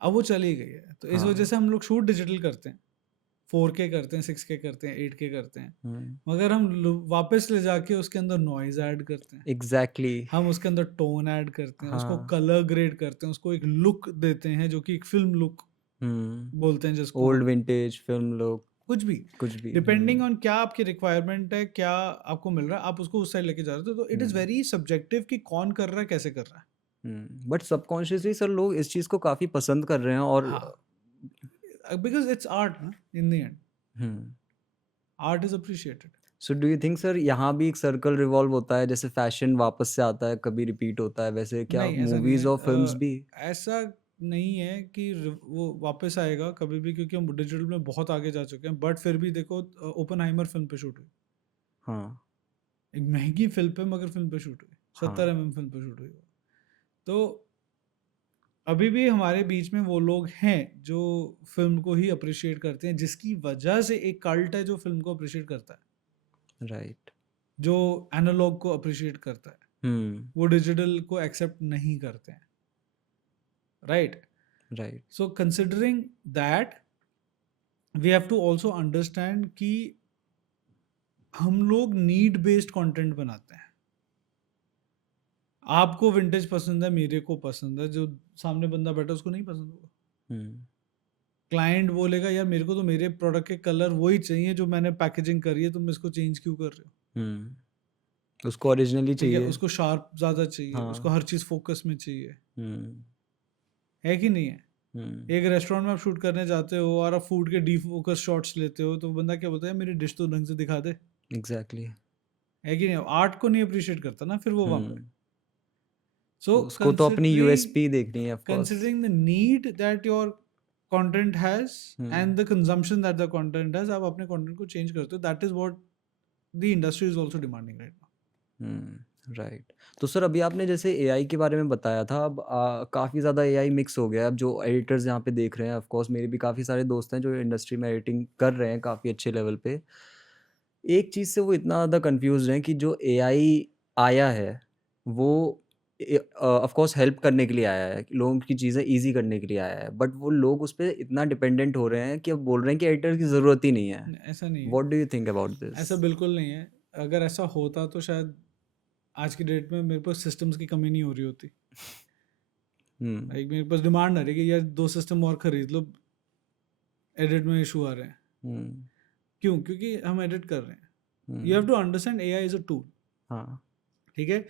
अब वो चली गई है, तो इस वजह हाँ। से हम लोग शूट डिजिटल करते हैं, 4K करते हैं, 6K करते हैं, 8K करते हैं, हुँ। मगर हम वापस ले जाके उसके अंदर नॉइज ऐड करते हैं, एग्ज़ैक्टली। हम उसके अंदर टोन ऐड करते हैं, उसको हाँ। कलर ग्रेड करते हैं, उसको एक लुक देते हैं जो कि एक फिल्म लुक हुँ। बोलते हैं जिसको ओल्ड हम। विंटेज फिल्म लोग कुछ भी, कुछ भी। Depending hmm. ऑन क्या आपकी रिक्वायरमेंट है, क्या आपको मिल रहा है, आप उसको उस साइड लेके जा रहे हो। तो it is hmm. Very subjective कि कौन कर रहा है, कैसे कर रहा है। बट सबकॉन्शियसली सर लोग इस चीज़ को काफ़ी पसंद कर रहे हैं और हाँ, बिकॉज इट्स आर्ट ना, इन the and hmm. Art is appreciated. So do you think sir यहाँ भी एक सर्कल रिवॉल्व होता है, जैसे फैशन वापस से आता है, कभी रिपीट होता है, वैसे क्या नहीं, ऐसा नहीं मूवीज़ और फिल्म्स है। भी? ऐसा नहीं है कि वो वापस आएगा कभी भी, क्योंकि हम डिजिटल में बहुत आगे जा चुके हैं। बट फिर भी देखो, ओपनहाइमर फिल्म पे शूट हुई, हाँ। एक महंगी फिल्म पे, मगर फिल्म पे शूट हुई, हाँ। 70 mm फिल्म पे शूट हुई वो। तो अभी भी हमारे बीच में वो लोग हैं जो फिल्म को ही अप्रिशिएट करते हैं, जिसकी वजह से एक कल्ट है जो फिल्म को अप्रिशिएट करता है, राइट। जो एनालॉग को अप्रिशिएट करता है, हुँ। वो डिजिटल को एक्सेप्ट नहीं करते हैं। right? Right. So considering that, we have to also understand कि हम लोग नीड बेस्ड कंटेंट बनाते हैं. आपको विंटेज पसंद है, मेरे को पसंद है, जो सामने बंदा बैठा है उसको नहीं पसंद होगा. हम्म। क्लाइंट बोलेगा यार मेरे को तो मेरे प्रोडक्ट के कलर वही चाहिए जो मैंने पैकेजिंग करी है, तुम इसको चेंज क्यों कर रहे हो. उसको ओरिजिनली ठीक है, चाहिए। उसको शार्प ज़्यादा चाहिए, उसको हाँ। हर चीज़ फोकस में चाहिए, हम्म। है कि नहीं है. हम्म। एक रेस्टोरेंट में आप शूट करने जाते हो और आप फूड के डी फोकस शॉट्स लेते हो तो बंदा क्या बोलता है, मेरी डिश तो ढंग से दिखा दे, एग्जैक्टली। है कि नहीं. आर्ट को नहीं अप्रिशिएट करता ना फिर वो वहाँ पे. हम्म। सो उसको तो अपनी यूएसपी देखनी है of course. considering the need that your content has and the consumption that the content has, आप अपने content को change करते हो. That is what the industry is also demanding right now. Right. तो सर अभी आपने जैसे एआई के बारे में बताया था, अब काफ़ी ज़्यादा एआई मिक्स हो गया है। अब जो एडिटर्स यहाँ पे देख रहे हैं, ऑफ कोर्स मेरे भी काफ़ी सारे दोस्त हैं जो इंडस्ट्री में एडिटिंग कर रहे हैं काफ़ी अच्छे लेवल पे। एक चीज़ से वो इतना ज़्यादा कंफ्यूज हैं कि जो एआई आया है वो ऑफ कोर्स हेल्प करने के लिए आया है, लोगों की चीज़ें इजी करने के लिए आया है, बट वो लोग उस पर इतना डिपेंडेंट हो रहे हैं कि अब बोल रहे हैं कि एडिटर की ज़रूरत ही नहीं है। ऐसा नहीं है. What do you think about ऐसा दिस? बिल्कुल नहीं है. अगर ऐसा होता तो शायद आज की डेट में मेरे पास सिस्टम्स की कमी नहीं हो रही होती. लाइक मेरे पास डिमांड आ रही है कि यार 2 सिस्टम और खरीद लो, एडिट में इशू आ रहे हैं. क्यों? क्योंकि हम एडिट कर रहे हैं. You have to understand AI is a tool. हाँ। ठीक है.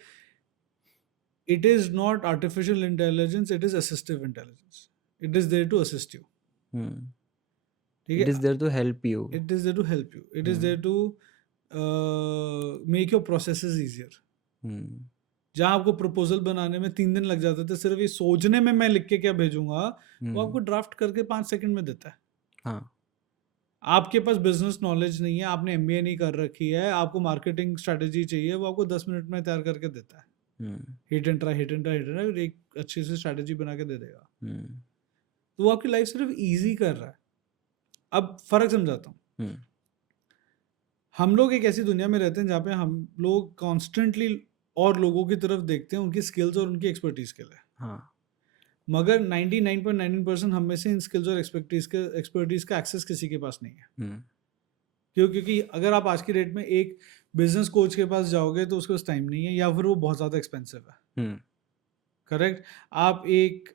It is not artificial intelligence, it is assistive intelligence. It is there to assist you. ठीक It है. is there to help you. It is there to help you. It is there to make your processes easier. जहाँ आपको proposal बनाने में 3 दिन लग जाते थे सिर्फ ये सोचने में मैं लिख के क्या भेजूंगा, वो आपको ड्राफ्ट करके 5 सेकंड में देता है. हाँ। आपके पास बिजनेस नॉलेज नहीं है, आपने एमबीए नहीं कर रखी है, आपको मार्केटिंग स्ट्रेटेजी चाहिए, वो आपको 10 मिनट में तैयार करके देता है. Hit and try, hit and try, hit and try, एक अच्छी सी स्ट्रेटेजी बना के दे देगा. तो वो आपकी लाइफ सिर्फ इजी कर रहा है. अब फर्क समझाता हूँ. हम लोग एक ऐसी दुनिया में रहते हैं जहाँ पे हम लोग कॉन्स्टेंटली और लोगों की तरफ देखते हैं उनकी स्किल्स और उनकी एक्सपर्टीज के लिए. हाँ। मगर 99.99% हम में से इन स्किल्स और एक्सपर्टीज का एक्सेस किसी के पास नहीं है. क्यों? क्योंकि अगर आप आज की डेट में एक बिजनेस कोच के पास जाओगे तो उसके पास टाइम नहीं है, या फिर वो बहुत ज़्यादा एक्सपेंसिव है. करेक्ट. आप एक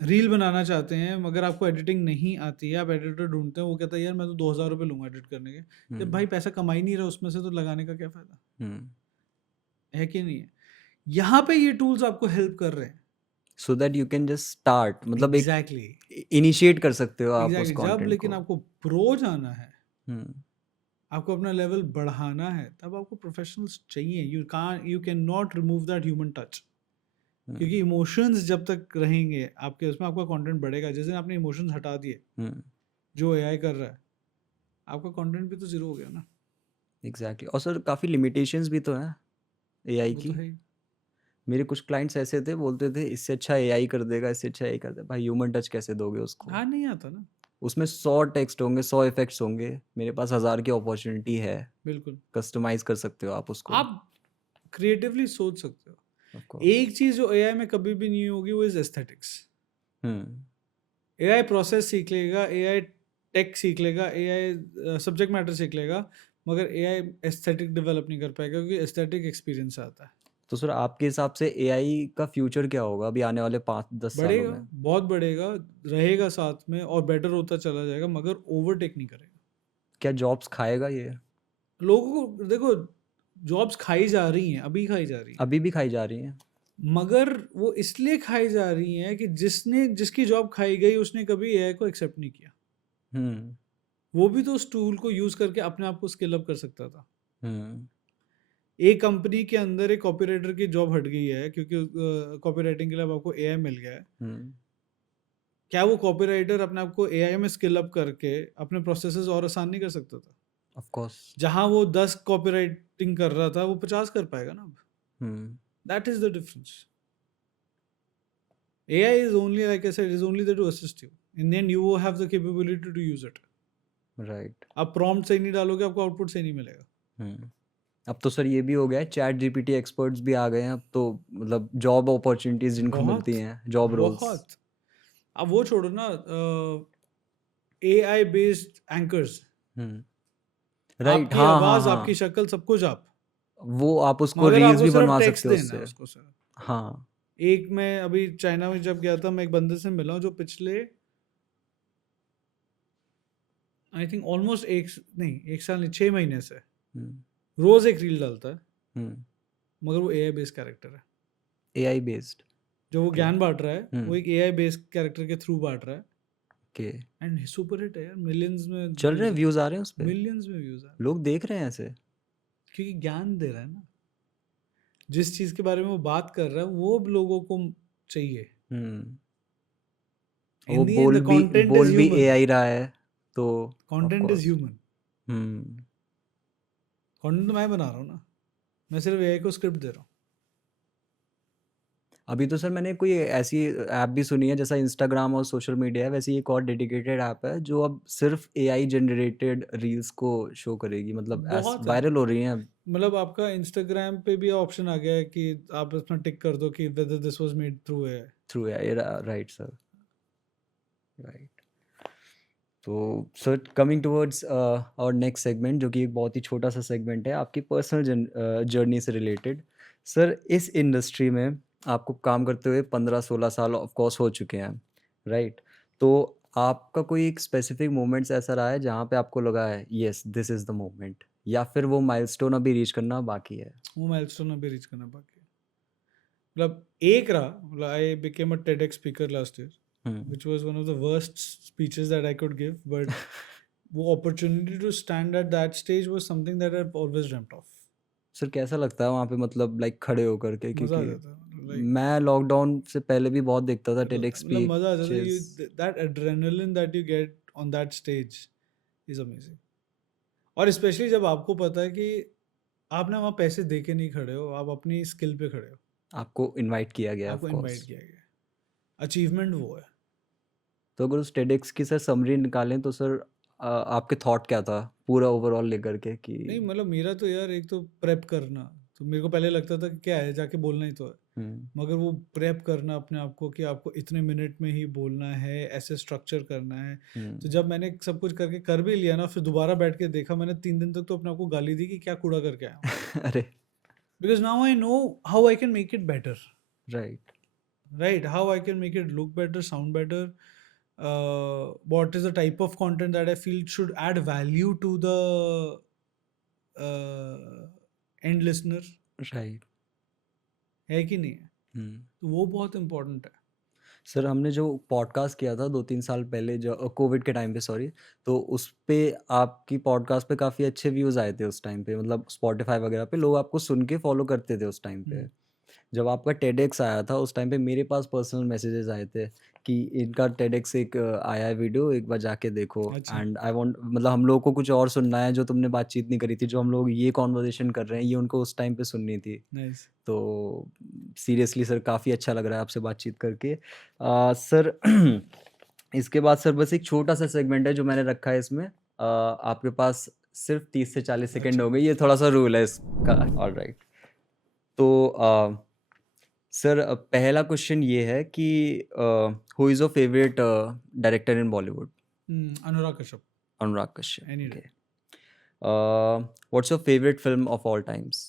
रील बनाना चाहते हैं मगर आपको एडिटिंग नहीं आती है, आप एडिटर ढूंढते हैं, वो कहता है यार मैं तो 2000 रुपये लूँगा एडिट करने के. जब भाई पैसा कमा ही नहीं रहा उसमें से तो लगाने का क्या फ़ायदा, है कि नहीं है. यहाँ पे ये टूल्स आपको हेल्प कर रहे हैं. So that you can just start, मतलब एग्जैक्टली. इनिशिएट कर सकते हो आप उस एग्जैक्टली. जब कंटेंट लेकिन को। आपको प्रो जाना है, हम्म। आपको अपना लेवल बढ़ाना है, तब आपको प्रोफेशनल्स चाहिए. You can not remove that human touch. क्योंकि इमोशंस जब तक रहेंगे आपके उसमें, आपका कंटेंट बढ़ेगा. जिस दिन आपने इमोशंस हटा दिए जो एआई कर रहा है, आपका कंटेंट भी तो जीरो हो गया ना. एग्जैक्टली. और सर काफ़ी लिमिटेशंस भी तो हैं एआई वो की. तो है ही. मेरे कुछ क्लाइंट्स ऐसे थे, बोलते थे इससे अच्छा एआई कर देगा, इससे अच्छा एआई कर देगा. भाई ह्यूमन टच कैसे दोगे उसको? हाँ, नहीं आता ना. उसमें 100 टेक्स्ट होंगे, 100 इफेक्ट्स होंगे, मेरे पास 1000 की अपॉर्चुनिटी है. बिल्कुल. कस्टमाइज कर सकते हो आप उसको. आप क्रिएटिवली सोच सकते हो. Of course. एक चीज जो एआई में कभी भी नहीं होगी वो is aesthetics. Hmm. AI process सीख लेगा, एआई टेक सीख लेगा, एआई सब्जेक्ट मैटर सीख लेगा, मगर एआई एस्थेटिक डेवलप नहीं कर पाएगा क्योंकि एस्थेटिक एक्सपीरियंस आता है. तो सर आपके हिसाब से एआई का फ्यूचर क्या होगा अभी आने वाले 5-10 सालों बढ़ेगा, में? बहुत बढ़ेगा, रहेगा साथ में और बेटर होता चला जाएगा, मगर ओवरटेक नहीं करेगा. क्या जॉब्स खाएगा ये? लोगों को देखो, जॉब्स खाई जा रही हैं, अभी खाई जा रही हैं, अभी भी खाई जा रही हैं. मगर वो इसलिए खाई जा रही हैं कि जिसकी जॉब खाई गई उसने कभी एआई को एक्सेप्ट नहीं किया. वो भी तो उस टूल को यूज करके अपने आप को स्किल अप कर सकता था. एक कंपनी के अंदर एक कॉपीराइटर की जॉब हट गई है क्योंकि कॉपीराइटिंग के लिए अब आपको एआई मिल गया है. क्या वो कॉपीराइटर अपने आप को एआई में स्किल अप करके अपने प्रोसेसेस और आसान नहीं कर सकता था? Of course. जहां वो 10 कॉपीराइटिंग कर रहा था वो 50 कर पाएगा ना अब. That is the difference. AI is only, like I said, is only there to assist you. In the end you have the capability to use it. Right. आप प्रॉम्प्ट सही नहीं डालोगे, आपको आउटपुट सही नहीं मिलेगा. अब तो सर ये भी हो गया है, चैट जीपीटी एक्सपर्ट्स भी आ गए हैं अब तो, मतलब जॉब अपॉर्चुनिटीज जिनको बहुत मिलती हैं, जॉब रोल्स। बहुत। अब वो छोड़ो ना, AI बेस्ड एंकर्स, राइट, आपकी हाँ हाँ आवाज, आपकी हाँ, शक्ल, सब कुछ आप, वो आप उसको मगर रील्स आपको भी सिर्फ बनवा टेक्स्ट सकते हो देना है उससे। उसको सर। हाँ। एक मैं अभी चाइना में जब गया था, मैं एक बंदे से मिला हूं जो पिछले आई थिंक ऑलमोस्ट एक साल नहीं, 6 महीने से रोज एक रील डालता है, मगर वो AI बेस्ड कैरेक्टर है। AI based. जो वो ओके। ज्ञान बांट रहा है वो एक AI बेस्ड कैरेक्टर के थ्रू बांट रहा है, ओके। एंड सुपर हिट है यार, मिलियंस में चल रहे व्यूज हैं, है, व्यूज आ रहे हैं उस पे, मिलियंस में व्यूज है, लोग देख रहे हैं ऐसे। क्योंकि ज्ञान दे रहा है ना, जिस चीज के बारे में वो बात कर रहा है वो लोगों को चाहिए। हम्म वो इन दी एंड द कंटेंट इज बोल भी ह्यूमन, एआई रहा है, तो of content is course. Human. Hmm content तो मैं बना रहा हूँ ना, मैं सिर्फ AI को स्क्रिप्ट दे रहा हूँ। अभी तो सर मैंने कोई ऐसी ऐप भी सुनी है, जैसा इंस्टाग्राम और सोशल मीडिया है, वैसे ही एक और डेडिकेटेड ऐप है जो अब सिर्फ एआई जनरेटेड रील्स को शो करेगी, मतलब बहुत है, वायरल हो रही हैं अब। मतलब आपका इंस्टाग्राम पे भी ऑप्शन आ गया है कि आप इसमें टिक कर दो कि whether this was made through AI। Through AI, right sir, right. तो सर कमिंग टुवर्ड्स और नेक्स्ट सेगमेंट, जो कि एक बहुत ही छोटा सा सेगमेंट है आपकी पर्सनल जर्नी से रिलेटेड। सर इस इंडस्ट्री में आपको काम करते हुए 15-16 साल ऑफ कोर्स हो चुके हैं, राइट? तो आपका कोई एक स्पेसिफिक मोमेंट्स ऐसा रहा है जहाँ पे आपको लगा है yes this is the moment, या फिर वो माइलस्टोन अभी रीच करना बाकी है? वो माइलस्टोन अभी रीच करना बाकी है। मतलब एक रहा, मतलब I became a TEDx speaker last year, hmm which was one of the worst speeches that I could give, but वो opportunity to stand at that stage was something that I've always dreamt of. Sir कैसा लगता है वहाँ पे, मतलब like खड़े होकर के, मज़ा आ क्योंकि जाता है, लाइक मैं लॉकडाउन से पहले भी बहुत देखता था टेडेक्स मतलब मज़ा आ जाता है। Speeches. that adrenaline that you get on that stage is amazing. और स्पेशली जब आपको पता है कि आपने वहाँ पैसे दे के नहीं खड़े हो, आप अपनी स्किल पे खड़े हो, आपको इनवाइट किया गया ऑफ आपको कोर्स। इनवाइट किया गया है, अचीवमेंट वो है। तो अगर उस टेडेक्स की सर समरी निकालें तो सर आपके थॉट क्या था पूरा ओवरऑल लेकर के कि? नहीं मतलब मेरा तो यार, एक तो प्रेप करना, तो मेरे को पहले लगता था कि क्या है, जाके बोलना ही तो है, हम्म मगर वो प्रेप करना अपने आप को कि आपको इतने मिनट में ही बोलना है, ऐसे स्ट्रक्चर करना है। तो हम्म जब मैंने सब कुछ करके कर भी लिया ना, फिर दोबारा बैठ के देखा, मैंने 3 दिन तक तो अपने आप को गाली दी कि क्या कूड़ा करके आया हूँ, अरे because now I know how I can make it better, right. right? How I can make it look better, sound better, what is the type of content that I feel should add value to the uh, end listener, right. है कि नहीं है? तो वो बहुत important है। Sir हमने जो पॉडकास्ट किया था 2-3 साल पहले, जो कोविड के टाइम पे, सॉरी, तो उस पे आपकी पॉडकास्ट पे काफ़ी अच्छे व्यूज़ आए थे उस टाइम पे, मतलब स्पॉटिफाई वगैरह पे लोग आपको सुन के फॉलो करते थे उस टाइम पे। जब आपका टेडेक्स आया था उस टाइम पे मेरे पास पर्सनल मैसेजेस आए थे कि इनका टेडेक्स एक आया है वीडियो, एक बार जाके देखो, अच्छा, एंड आई वांट, मतलब हम लोग को कुछ और सुनना है जो तुमने बातचीत नहीं करी थी, जो हम लोग ये कॉन्वर्जेशन कर रहे हैं ये उनको उस टाइम पे सुननी थी। नाइस। तो सीरियसली सर काफ़ी अच्छा लग रहा है आपसे बातचीत करके। सर इसके बाद सर बस एक छोटा सा सेगमेंट है जो मैंने रखा है इसमें, आपके पास सिर्फ 30 से 40 सेकेंड अच्छा, होंगे, ये थोड़ा सा रूल है इसका, ऑलराइट? तो सर पहला क्वेश्चन ये है कि who is your favourite director in Bollywood? Anurag Kashyap, Anurag Kashyap, any day. Okay. What's your favourite film of all times?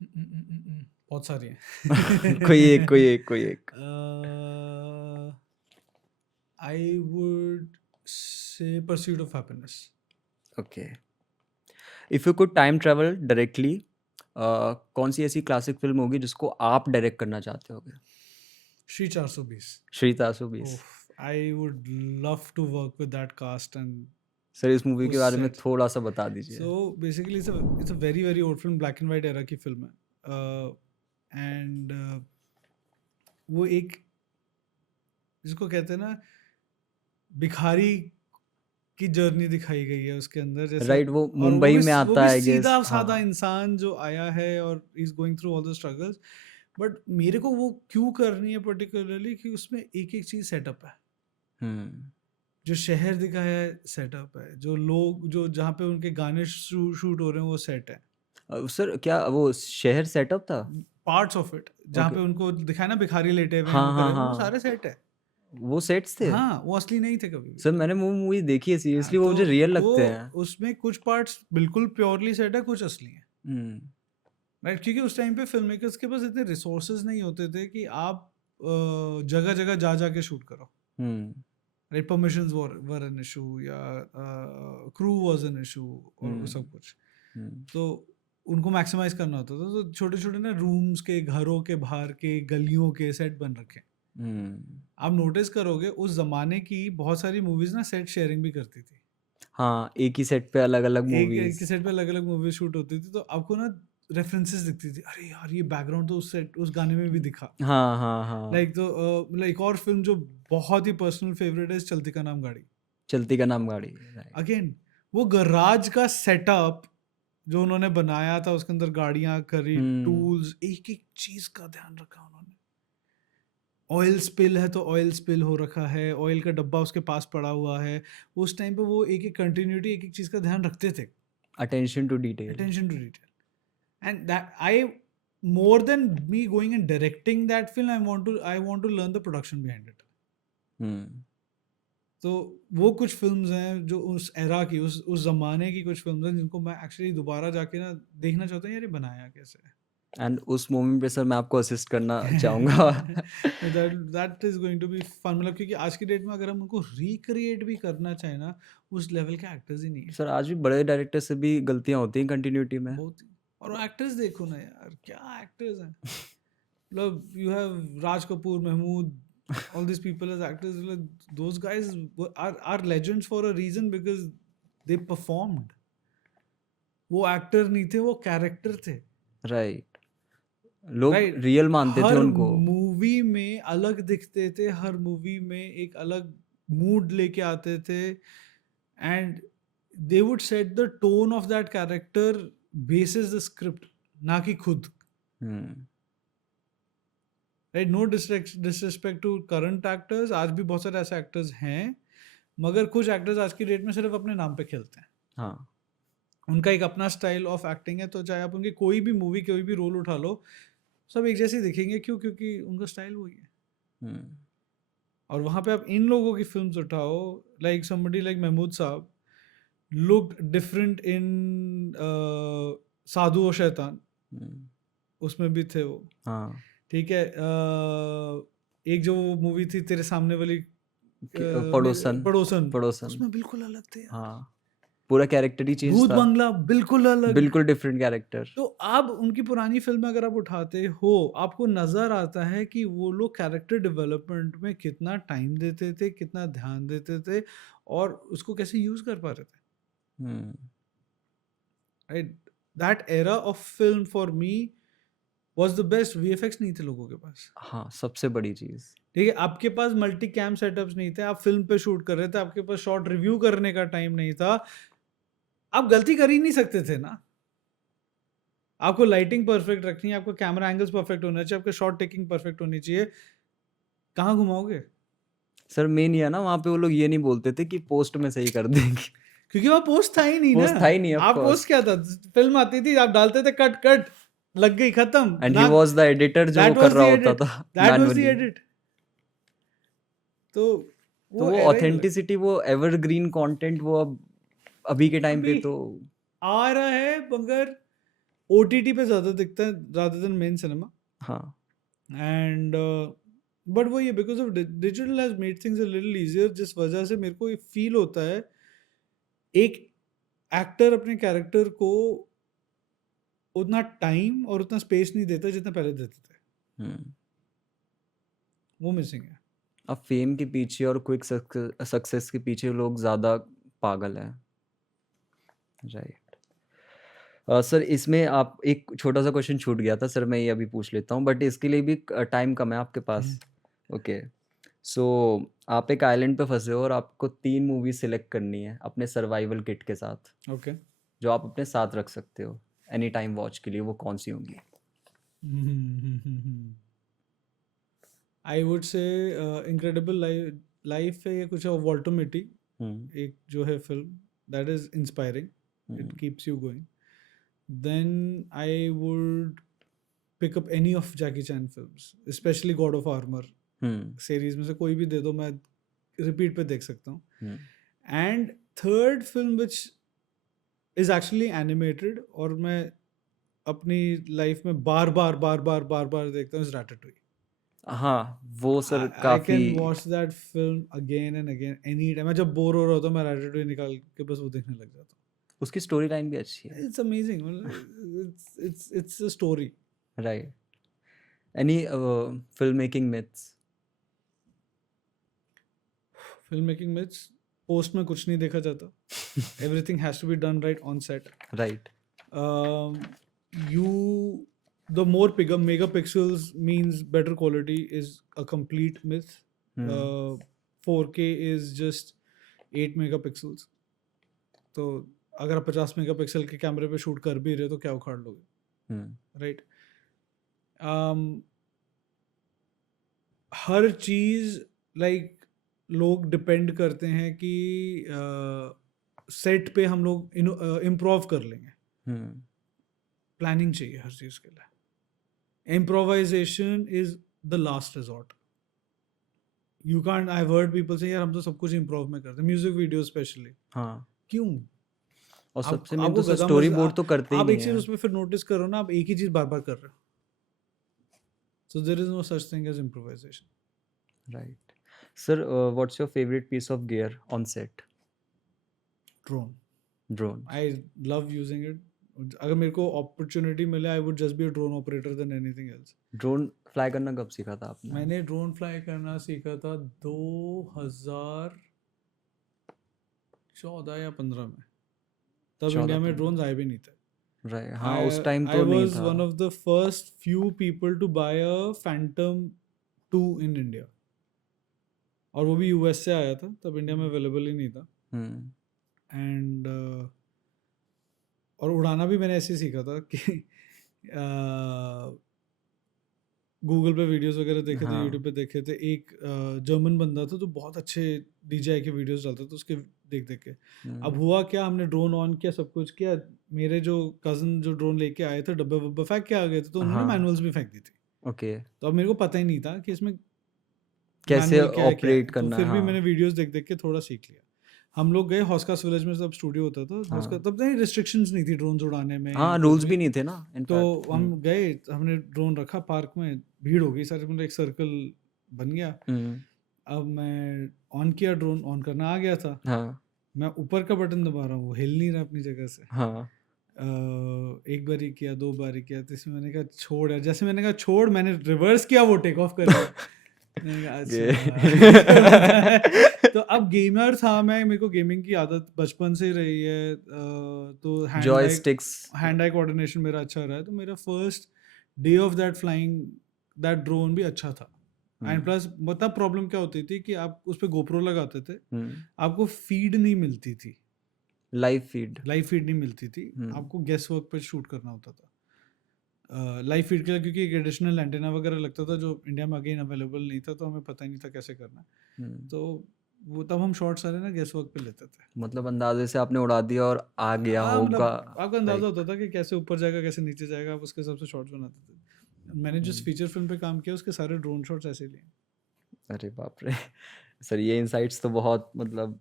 बहुत सारी कोई एक, कोई हैं। एक, कोई एक। I would say pursuit of happiness. Okay. If you could time travel directly, कौन सी ऐसी क्लासिक फिल्म होगी जिसको आप डायरेक्ट करना चाहते होगे? Shri 420। Shri 420। Oof, I would love to work with that cast and sir इस मूवी के उस बारे में set. थोड़ा सा बता दीजिए। So basically, it's a very old film, black and white era की film है, and वो एक, जिसको कहते हैं ना, भिखारी की जर्नी दिखाई गई है उसके अंदर, जैसे, राइट, वो और वो मुंबई भी में वो आता भी है, आई गेस। सीधा साधा हाँ। इंसान जो आया है और is going through all the struggles, but मेरे को वो क्यों करनी है पर्टिकुलरली कि उसमें एक एक चीज सेटअप है, हम्म जो शहर दिखाया है सेटअप है, जो लोग, जो जहाँ पे उनके गाने शूट हो रहे हैं वो सेट है, सर क्या वो शहर सेटअप था? पार्ट्स ऑफ इट जहाँ ओके। पे उनको दिखाया ना भिखारी लेटे हुए हैं हाँ, वो हाँ, करे वो हाँ। सारे सेट है। वो सेट्स थे? हाँ, वो असली नहीं थे कभी भी। सर मैंने वो मूवी देखी है, हाँ, सीरियसली वो तो मुझे रियल वो लगते हैं। उसमें कुछ पार्ट्स बिल्कुल प्योरली सेट है, कुछ असली है। हुँ, राइट, क्योंकि उस टाइम पे फिल्म मेकर्स के पास इतने रिसोर्सेज नहीं होते थे कि आप जगह जगह जा जाके शूट करो। Hmm, right, permissions were an issue या क्रू वाज एन इशू और हुँ, सब कुछ। हुँ, तो उनको मैक्सिमाइज करना होता था, तो छोटे छोटे ना रूम्स के, घरों के बाहर के, गलियों के सेट बन रखे हैं। हुँ। आप नोटिस करोगे उस जमाने की बहुत सारी मूवीज ना सेट शेयरिंग भी करती थी। हाँ, एक ही सेट पे अलग-अलग एक मूवीज़। ही सेट पे अलग अलग मूवी शूट होती थी, तो आपको ना रेफरेंसेस दिखती थी, अरे यार ये बैकग्राउंड तो उस सेट उस गाने में भी दिखा। हाँ, हाँ, हाँ। लाइक तो मतलब एक और फिल्म जो बहुत ही पर्सनल फेवरेट है, चलती का नाम गाड़ी। चलती का नाम गाड़ी, राइट। अगेन वो गराज का सेटअप जो उन्होंने बनाया था, उसके अंदर गाड़ियां करी, हुँ, टूल्स, एक एक चीज का ध्यान रखा उन्होंने। ऑयल स्पिल है तो ऑयल स्पिल हो रखा है, ऑयल का डब्बा उसके पास पड़ा हुआ है। उस टाइम पे वो एक एक कंटिन्यूटी, एक एक चीज का ध्यान रखते थे। Attention to detail. Attention to detail. And that I, more than me going and directing that film, I want to learn the production behind it. हुँ। तो वो कुछ फिल्म्स हैं जो उस एरा की, उस ज़माने की कुछ फिल्म्स हैं जिनको मैं एक्चुअली दोबारा जाके ना देखना चाहता हूँ, यार ये बनाया कैसे है? एंड उस मोमेंट पे सर मैं आपको असिस्ट करना चाहूँगा। That is going to be fun, मतलब क्योंकि आज की डेट में अगर हम उनको रिक्रिएट भी करना चाहें ना, उस लेवल के एक्टर्स ही नहीं है। सर आज भी बड़े डायरेक्टर से भी गलतियाँ होती हैं कंटिन्यूटी में। बहुत ही। और एक्टर्स देखो ना यार, क्या एक्टर्स हैं। मतलब you have Raj Kapoor, Mahmood, all these people as actors. Like, those guys are legends for a reason because they performed. वो एक्टर नहीं थे, वो कैरेक्टर थे। राइट। लोग राइट, रियल मानते थे हर उनको। मूवी में अलग दिखते थे, हर मूवी में एक अलग मूड लेके आते थे, and they would set the tone of that character basis the script, ना कि खुद। Hmm, right, no disrespect to current actors, आज भी बहुत सारे ऐसे एक्टर्स हैं, मगर कुछ एक्टर्स आज की डेट में सिर्फ अपने नाम पे खेलते हैं। हाँ। उनका एक अपना स्टाइल ऑफ एक्टिंग है, तो चाहे आप उनकी कोई भी मूवी, कोई भी रोल उठा लो, सब एक जैसे ही दिखेंगे। क्यों? क्योंकि उनका स्टाइल वही है। हुँ, और वहाँ पे आप इन लोगों की फिल्म्स उठाओ, लाइक समबडी लाइक महमूद साहब लुक्ड डिफरेंट इन साधु और शैतान, हुँ। उसमें भी थे वो। हाँ, ठीक है, एक जो मूवी थी तेरे सामने वाली, पड़ोसन, पड़ोसन, पड़ोसन। उसमें बिल्कुल अलग थे यार। हाँ, पूरा कैरेक्टर ही चेंज भूत था। बंगला बिल्कुल अलग। बिल्कुल डिफरेंट कैरेक्टर। तो अब उनकी पुरानी फिल्में अगर आप उठाते हो, आपको नजर आता है कि वो लोग कैरेक्टर डेवलपमेंट में कितना टाइम देते थे, कितना ध्यान देते थे, और उसको कैसे यूज कर पा रहे थे। Hmm, right, that era of film for me was the best. VFX नहीं थे लोगों के पास। हाँ, सबसे बड़ी चीज़। ठीक है, आपके पास मल्टी कैम सेटअप्स नहीं थे, आप फिल्म पे शूट कर रहे थे, आपके पास शॉर्ट रिव्यू करने का टाइम नहीं था, आप गलती कर ही नहीं सकते थे ना। आपको लाइटिंग परफेक्ट रखनी है, आपको कैमरा एंगल्स परफेक्ट होना चाहिए, आपके शॉट टेकिंग परफेक्ट होनी चाहिए। कहाँ घुमाओगे? सर मेन ये है ना वहाँ पे वो लोग ये नहीं बोलते थे कि पोस्ट में सही कर देंगे। क्योंकि वहाँ पोस्ट था ही नहीं ना। पोस्ट था ही नहीं ऑफ आप कोर्स। पोस्ट क्या था? फिल्म आती थी, आप डालते थे कट कट, लग गई, खत्म एंड ही ना। वाज़ द एडिटर जो दैट कर वाज द रहा होता एडिट, था that was the manually. Edit. तो तो वो वो एरा ही अलग था। ऑथेंटिसिटी, वो एवरग्रीन कंटेंट वो अब अभी के टाइम पे अभी तो आ रहा है, मगर ओटीटी पे ज्यादा दिखता है rather than मेन सिनेमा। हाँ, एंड बट वो ये because of digital has made things a little easier, जिस वजह से मेरे को ये फील होता है एक एक्टर अपने कैरेक्टर को उतना टाइम और उतना स्पेस नहीं देता जितना पहले देते थे। हुँ। वो मिसिंग है। अब फेम के पीछे और क्विक सक्सेस के पीछे लोग ज़्यादा पागल हैं। राइट। सर इसमें आप एक छोटा-सा क्वेश्चन छूट गया था सर, मैं ये अभी पूछ लेता हूँ बट इसके लिए भी टाइम कम है आपके पास। ओके। सो आप एक आइलैंड पे फँसे हो और आपको 3 मूवी सिलेक्ट करनी है अपने सर्वाइवल किट के साथ, ओके, जो आप अपने साथ रख सकते हो एनी टाइम वॉच के लिए, वो कौन-सी होंगी? I would say incredible life है, या कुछ और वॉल्टर मिटी, हुँ, एक जो है film that is inspiring, hmm, it keeps you going. then I would pick up any of Jackie Chan films, especially God of Armor series में से कोई भी दे दो, मैं repeat पे देख सकता हूँ. And third film which is actually animated और मैं अपनी लाइफ में बार बार देखता हूँ, is Ratatouille. हाँ वो सर I काफी can watch that film again and again anytime. मैं जब बोर हो रहा होता हूँ मैं Ratatouille निकाल के बस वो देखने लग जाता हूँ. उसकी स्टोरी लाइन भी अच्छी है. It's amazing. It's a story. Right. Any film making myths? Filmmaking myths. Post में कुछ नहीं देखा जाता. Everything has to be done right on set. Right. The more megapixels means better quality is a complete myth. 4K is just 8 megapixels. तो अगर आप 50 megapixel के कैमरे पे शूट कर भी रहे हो तो क्या उखाड़ लोगे, राइट? हर चीज़ लाइक लोग डिपेंड करते हैं कि सेट पे हम लोग इम्प्रोव कर लेंगे. प्लानिंग चाहिए हर चीज़ के लिए. Improvisation is the last resort. You can't, I have heard people से यार हम तो सब कुछ इम्प्रोव में करते हैं, म्यूजिक वीडियो स्पेशली. हाँ. क्यों? और आप- सबसे मेन आपको तो सर गधा स्टोरी मजा- बोर्ड तो करते ही आप नहीं एक चीज है. उसमें फिर नोटिस करो ना, आप एक ही चीज बार बार कर रहे हो. So there is no such thing as improvisation. Right. Sir what's your favourite piece of gear on set? Drone. Drone. I love using it. अगर मेरे को अपॉर्चुनिटी मिले I would just be a drone operator than anything else. Drone fly करना कब सीखा था आपने? मैंने ड्रोन फ्लाई करना सीखा था 2014 या 15 में. तब 14, इंडिया में 15 ड्रोन्स आए भी नहीं थे. राइट. हाँ उस टाइम I तो नहीं was था. one of the first few people to buy a Phantom 2 in India. और वो भी US से आया था, तब इंडिया में अवेलेबल ही नहीं था. एंड और उड़ाना भी मैंने ऐसे ही सीखा था कि गूगल पे वीडियोस वगैरह देखे थे, हाँ. यूट्यूब पे देखे थे. एक जर्मन बंदा था जो बहुत अच्छे DJI के वीडियोस डालता था, उसके देख के. अब हुआ क्या, हमने ड्रोन ऑन किया, सब कुछ किया. मेरे जो कज़न जो ड्रोन लेके आए थे डब्बे वब्बे फेंक के आ गए थे, तो उन्होंने हाँ. मैनुअल्स भी फेंक दी थी. ओके. तो अब मेरे को पता ही नहीं था कि इसमें कैसे manual क्या है, ऑपरेट तो करना फिर है. भी हाँ. मैंने वीडियोस देख के थोड़ा सीख लिया. हम लोग गए हॉस्कास विलेज में, तब स्टूडियो होता था हाँ. तब नहीं रिस्ट्रिक्शंस नहीं थी ड्रोन उड़ाने में. हाँ कुछ रूल्स भी नहीं थे ना तो इनफैक्ट. हम गए, हमने ड्रोन रखा पार्क में, भीड़ हो गई सारी, मतलब एक सर्कल बन गया. अब मैं ऑन किया, ड्रोन ऑन करना आ गया था. हाँ. मैं ऊपर का बटन दबा रहा हूँ, वो हिल नहीं रहा अपनी जगह से. हाँ. एक बारी किया, 2 बारी किया, तीसरी मैंने कहा छोड़ यार. जैसे मैंने कहा छोड़, मैंने रिवर्स किया, वो टेक ऑफ कर लिया. मैंने कहा अच्छा. तो अब गेमर था मैं, मेरे को गेमिंग की आदत बचपन से ही रही है. तो जॉयस्टिक्स. हैंड आई कोऑर्डिनेशन मेरा अच्छा रहा है. तो मेरा first day of that flying that drone भी अच्छा था. एंड प्लस मतलब प्रॉब्लम क्या होती थी कि आप उस पर गोप्रो लगाते थे, आपको फीड नहीं मिलती थी, लाइव फीड नहीं मिलती थी. आपको गेस वर्क पे शूट करना होता था लाइव फीड के लिए, क्योंकि एक एडिशनल एंटेना वगैरह लगता था जो इंडिया में अगेन अवेलेबल नहीं था, तो हमें पता ही नहीं था कैसे करना. तो वो तब हम शॉर्ट सारे ना गेस वर्क पे लेते थे. मतलब अंदाजे से आपने उड़ा दिया और आ गया होगा. आपका अंदाजा होता था कि कैसे ऊपर जाएगा, कैसे नीचे जाएगा, आप उसके हिसाब से शॉट्स बनाते थे. मैंने जिस फीचर फिल्म पे काम किया उसके सारे ड्रोन शॉट्स ऐसे लिए. अरे बाप रे. सर ये इनसाइट्स तो बहुत मतलब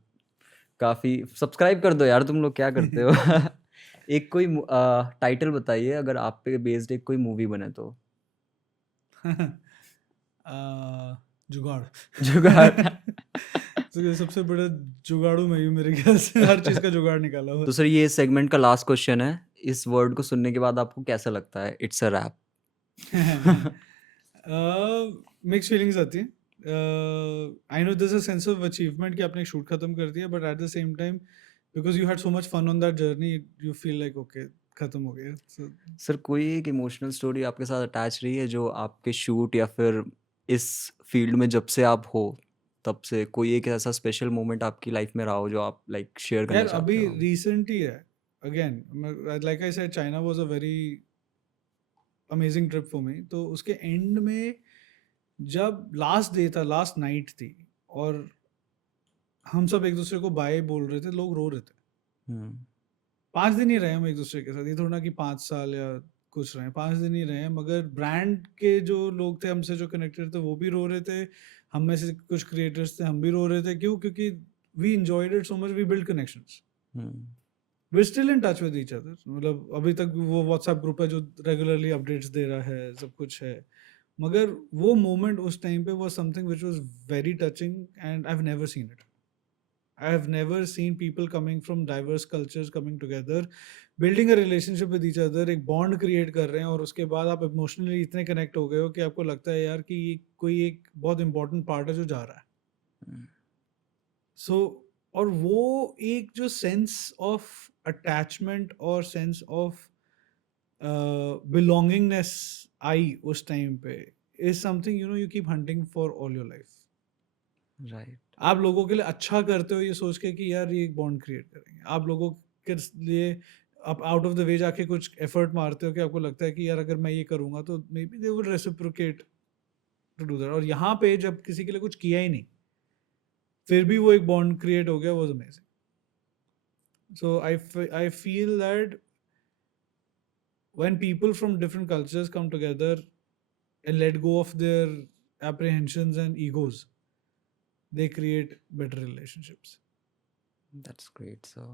काफ़ी. सब्सक्राइब कर दो यार, तुम लोग क्या करते हो. एक कोई टाइटल बताइए अगर आप पे बेस्ड एक कोई मूवी बने तो. जुगाड़. जुगाड़. सबसे बड़ा जुगाड़ू मैं हूँ मेरे ख्याल से, हर चीज़ का जुगाड़ निकाला हुआ. तो सर ये सेगमेंट का लास्ट क्वेश्चन है. इस वर्ड को सुनने के बाद आपको कैसा लगता है? It's a wrap. Mix feelings आती हैं. I know this a sense of achievement कि आपने एक शूट खत्म कर दिया, but at the same time because you had so much fun on that journey, you feel like okay खत्म हो गया. सर कोई एक इमोशनल स्टोरी आपके साथ अटैच रही है जो आपके शूट या फिर इस फील्ड में जब से आप हो तब से कोई एक ऐसा स्पेशल मोमेंट आपकी लाइफ में रहा हो जो आप लाइक शेयर करना यार चाहते अभी हो? रिसेंट ही है. Again like I said, China was a very amazing trip for me. तो उसके एंड में जब लास्ट डे था, लास्ट नाइट थी, और हम सब एक दूसरे को बाय बोल रहे थे, लोग रो रहे थे. 5 दिन ही रहे हम एक दूसरे के साथ, ये थोड़ा ना कि 5 साल या कुछ रहे, 5 दिन ही रहे, मगर ब्रांड के जो लोग थे हमसे जो कनेक्टेड थे वो भी रो रहे थे, हम में से कुछ क्रिएटर्स थे हम भी रो रहे थे, क्यों? क्योंकि we enjoyed it so much, we build connections, we still in touch with each other, मतलब अभी तक वो व्हाट्सएप ग्रुप है जो रेगुलरली अपडेट्स दे रहा है, सब कुछ है, मगर वो मोमेंट उस टाइम पे was something which was very touching and I have never seen it. I have never seen people coming from diverse cultures coming together, building a relationship with each other, एक bond create कर रहे हैं, और उसके बाद आप emotionally इतने connect हो गए हो कि आपको लगता है यार कि ये कोई एक बहुत important part है जो जा रहा है. So, और वो एक जो sense of attachment और sense of belongingness आई उस time पे is something you keep hunting for all your life. Right. आप लोगों के लिए अच्छा करते हो ये सोच के कि यार ये एक बॉन्ड क्रिएट करेंगे, आप लोगों के लिए आप आउट ऑफ द वे जाके कुछ एफर्ट मारते हो कि आपको लगता है कि यार अगर मैं ये करूंगा तो maybe they will reciprocate to do that, और यहाँ पे जब किसी के लिए कुछ किया ही नहीं फिर भी वो एक बॉन्ड क्रिएट हो गया, was amazing. So I feel that when people from different cultures come together and let go of their apprehensions and egos, they create better relationships. That's great. So,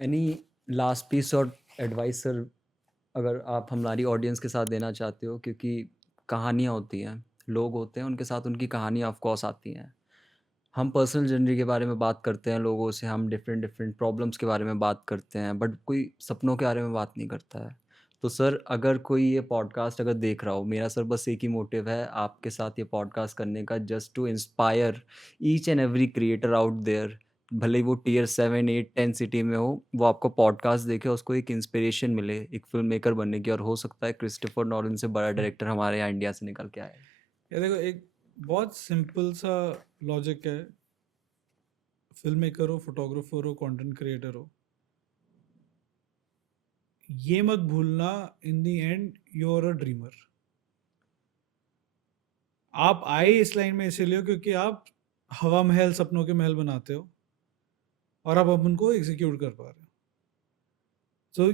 any last piece or advice, sir, अगर आप हमारी audience के साथ देना चाहते हो, क्योंकि कहानियाँ होती हैं, लोग होते हैं, उनके साथ उनकी कहानियाँ ऑफ कोर्स आती हैं. हम पर्सनल जर्नी के बारे में बात करते हैं लोगों से, हम डिफरेंट डिफरेंट प्रॉब्लम्स के बारे में बात करते हैं, बट कोई सपनों के बारे में बात नहीं करता है. तो सर, अगर कोई ये पॉडकास्ट अगर देख रहा हो, मेरा सर बस एक ही मोटिव है आपके साथ ये पॉडकास्ट करने का, just to inspire each and every creator out there, भले ही वो टियर 7, 8, 10 सिटी में हो, वो आपको पॉडकास्ट देखे, उसको एक इंस्पिरेशन मिले एक फिल्म मेकर बनने की, और हो सकता है क्रिस्टोफर नॉलन से बड़ा डायरेक्टर हमारे यहाँ इंडिया से निकल के आए. ये देखो, एक बहुत सिंपल सा लॉजिक है, फिल्म मेकर हो, फोटोग्राफर हो, कंटेंट क्रिएटर हो, ये मत भूलना, in the end you are a dreamer. आप आए इस लाइन में इसीलिए क्योंकि आप हवा महल, सपनों के महल बनाते हो और आप अब उनको एग्जीक्यूट कर पा रहे हो. So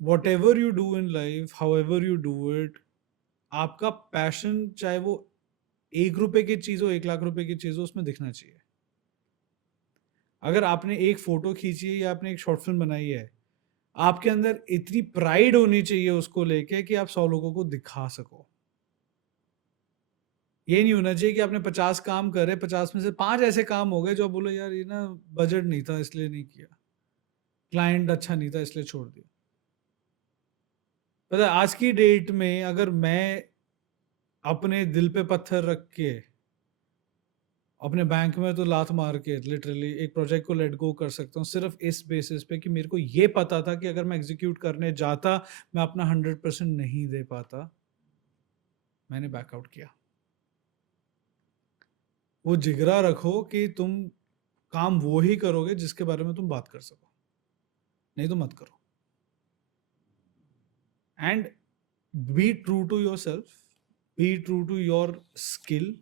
what ever you do in life, how ever you do it, आपका पैशन, चाहे वो 1 रुपए की चीज़ हो, 1 लाख रुपए की चीज़ हो, उसमें दिखना चाहिए. अगर आपने एक फोटो खींची है या आपने एक शॉर्ट फिल्म बनाई है, आपके अंदर इतनी प्राइड होनी चाहिए उसको लेके कि आप 100 लोगों को दिखा सको. ये नहीं होना चाहिए कि आपने 50 काम करे, 50 में से 5 ऐसे काम हो गए जो आप बोलो यार ये ना बजट नहीं था इसलिए नहीं किया, क्लाइंट अच्छा नहीं था इसलिए छोड़ दिया. पता है, आज की डेट में अगर मैं अपने दिल पे पत्थर रख के, अपने बैंक में तो लात मार के लिटरली एक प्रोजेक्ट को लेट गो कर सकता हूँ, सिर्फ इस बेसिस पे कि मेरे को ये पता था कि अगर मैं एग्जीक्यूट करने जाता मैं अपना 100% नहीं दे पाता, मैंने बैकआउट किया. वो जिगरा रखो कि तुम काम वो ही करोगे जिसके बारे में तुम बात कर सको, नहीं तो मत करो. And be true to yourself, be true to your skill.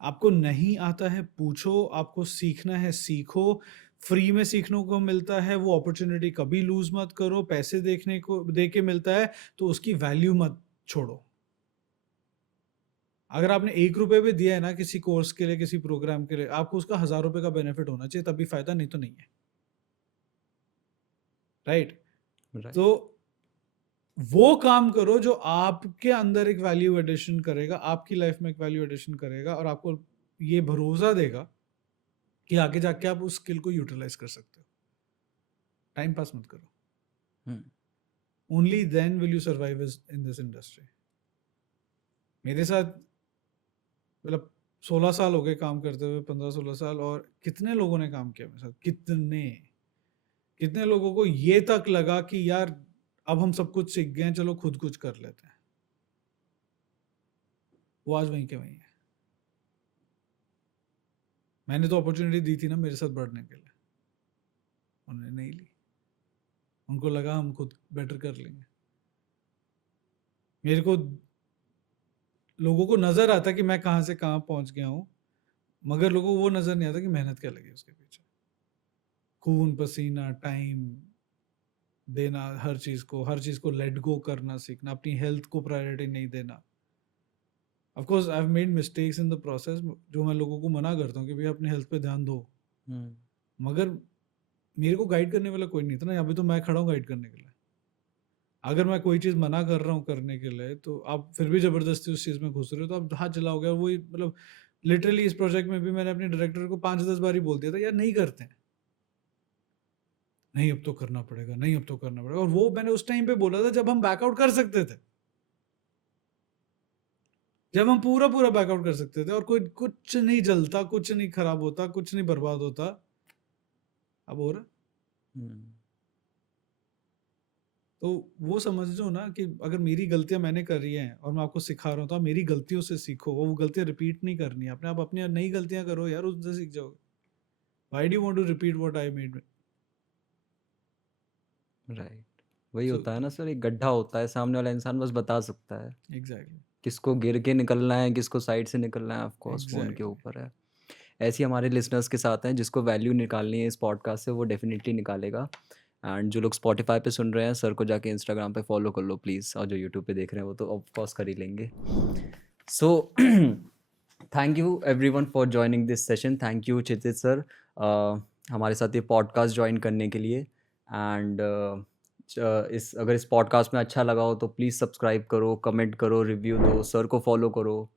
आपको नहीं आता है पूछो, आपको सीखना है सीखो, फ्री में सीखने को मिलता है, वो अपॉर्चुनिटी कभी लूज मत करो. पैसे देखने को दे के मिलता है तो उसकी वैल्यू मत छोड़ो. अगर आपने 1 रुपए भी दिया है ना किसी कोर्स के लिए, किसी प्रोग्राम के लिए, आपको उसका 1000 रुपए का बेनिफिट होना चाहिए, तभी फायदा, नहीं तो नहीं है. राइट? राइट. तो वो काम करो जो आपके अंदर एक वैल्यू एडिशन करेगा, आपकी लाइफ में एक वैल्यू एडिशन करेगा, और आपको ये भरोसा देगा कि आगे जाके आप उस स्किल को यूटिलाइज कर सकते हो. टाइम पास मत करो. Only then will you survive in this industry. मेरे साथ मतलब 16 साल हो गए काम करते हुए, 15-16 साल, और कितने लोगों ने काम किया मेरे साथ, कितने लोगों को ये तक लगा कि यार अब हम सब कुछ सीख गए हैं, चलो खुद कुछ कर लेते हैं. वो आज वहीं के वहीं है. मैंने तो अपॉर्चुनिटी दी थी ना मेरे साथ बढ़ने के लिए, उन्होंने नहीं ली. उनको लगा हम खुद बेटर कर लेंगे. मेरे को लोगों को नजर आता कि मैं कहाँ से कहाँ पहुंच गया हूँ, मगर लोगों को वो नजर नहीं आता कि मेहनत क्या लगी उसके पीछे. खून पसीना, टाइम, देना हर चीज़ को लेट गो करना सीखना, अपनी हेल्थ को प्रायोरिटी नहीं देना। Of course I have made mistakes in the process, जो मैं लोगों को मना करता हूँ कि भैया अपनी हेल्थ पे ध्यान दो, मगर मेरे को गाइड करने वाला कोई नहीं था ना, यहाँ पे तो मैं खड़ा हूँ गाइड करने के लिए। अगर मैं कोई चीज़ मना कर रहा हूँ करने के लिए, तो आप फिर भी ज़बरदस्ती उस चीज़ में घुस रहे हो, तो आप हाथ चलाओगे। और वही मतलब लिटरली इस प्रोजेक्ट में भी मैंने अपने डायरेक्टर को 5-10 बार ही बोल दिया था, यार नहीं करते हैं, नहीं अब तो करना पड़ेगा, नहीं अब तो करना पड़ेगा। और वो मैंने उस टाइम पे बोला था जब हम बैकआउट कर सकते थे, जब हम पूरा बैकआउट कर सकते थे और कोई कुछ नहीं जलता, कुछ नहीं खराब होता, कुछ नहीं बर्बाद होता। अब हो रहा। तो वो समझो ना कि अगर मेरी गलतियां मैंने करी हैं और मैं आपको सिखा रहा हूँ, तो आप मेरी गलतियों से सीखो, वो गलतियां रिपीट नहीं करनी है आपने। आप अपनी नई गलतियां करो यार, उससे सीख जाओगे। Why do you want to repeat what I made? Right, वही सो होता है ना सर, एक गड्ढा होता है, सामने वाला इंसान बस बता सकता है एग्जैक्टली किसको गिर के निकलना है, किसको साइड से निकलना है, ऑफ कोर्स वो उनके एग्जैक्टली ऊपर है। ऐसे ही हमारे लिसनर्स के साथ हैं, जिसको वैल्यू निकालनी है इस पॉडकास्ट से वो डेफिनेटली निकालेगा। एंड जो लोग स्पॉटिफाई पे सुन रहे हैं, सर को जाके इंस्टाग्राम पे फॉलो कर लो प्लीज़, और जो यूट्यूब पे देख रहे हैं वो तो ऑफ कोर्स कर ही लेंगे। So thank you everyone for joining this session. Thank you Kshitij sir हमारे साथ ये पॉडकास्ट ज्वाइन करने के लिए। एंड अगर इस पॉडकास्ट में अच्छा लगा हो तो प्लीज़ सब्सक्राइब करो, कमेंट करो, रिव्यू दो, सर को फॉलो करो।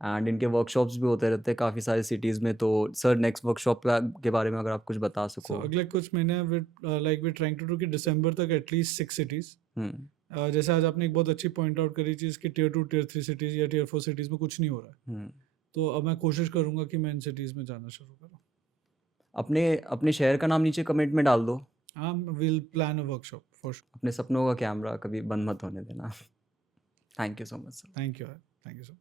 एंड इनके वर्कशॉप्स भी होते रहते हैं काफ़ी सारी सिटीज़ में। तो सर नेक्स्ट वर्कशॉप के बारे में अगर आप कुछ बता सो सको। अगले कुछ महीने like we trying to do कि दिसंबर तक एटलीस्ट 6 सिटीज। हम्म जैसे आज आपने एक बहुत अच्छी पॉइंट आउट करी चीज़ कि टियर 2 टियर 3 सिटीज़ या टियर 4 सिटीज़ में कुछ नहीं हो रहा है। हम्म तो अब मैं कोशिश करूंगा कि मैं इन सिटीज़ में जाना शुरू करूँ। अपने अपने शहर का नाम नीचे कमेंट में डाल दो। हाँ, will plan a workshop for sure. अपने सपनों का कैमरा कभी बंद मत होने देना। Thank you so much sir. Thank you so much.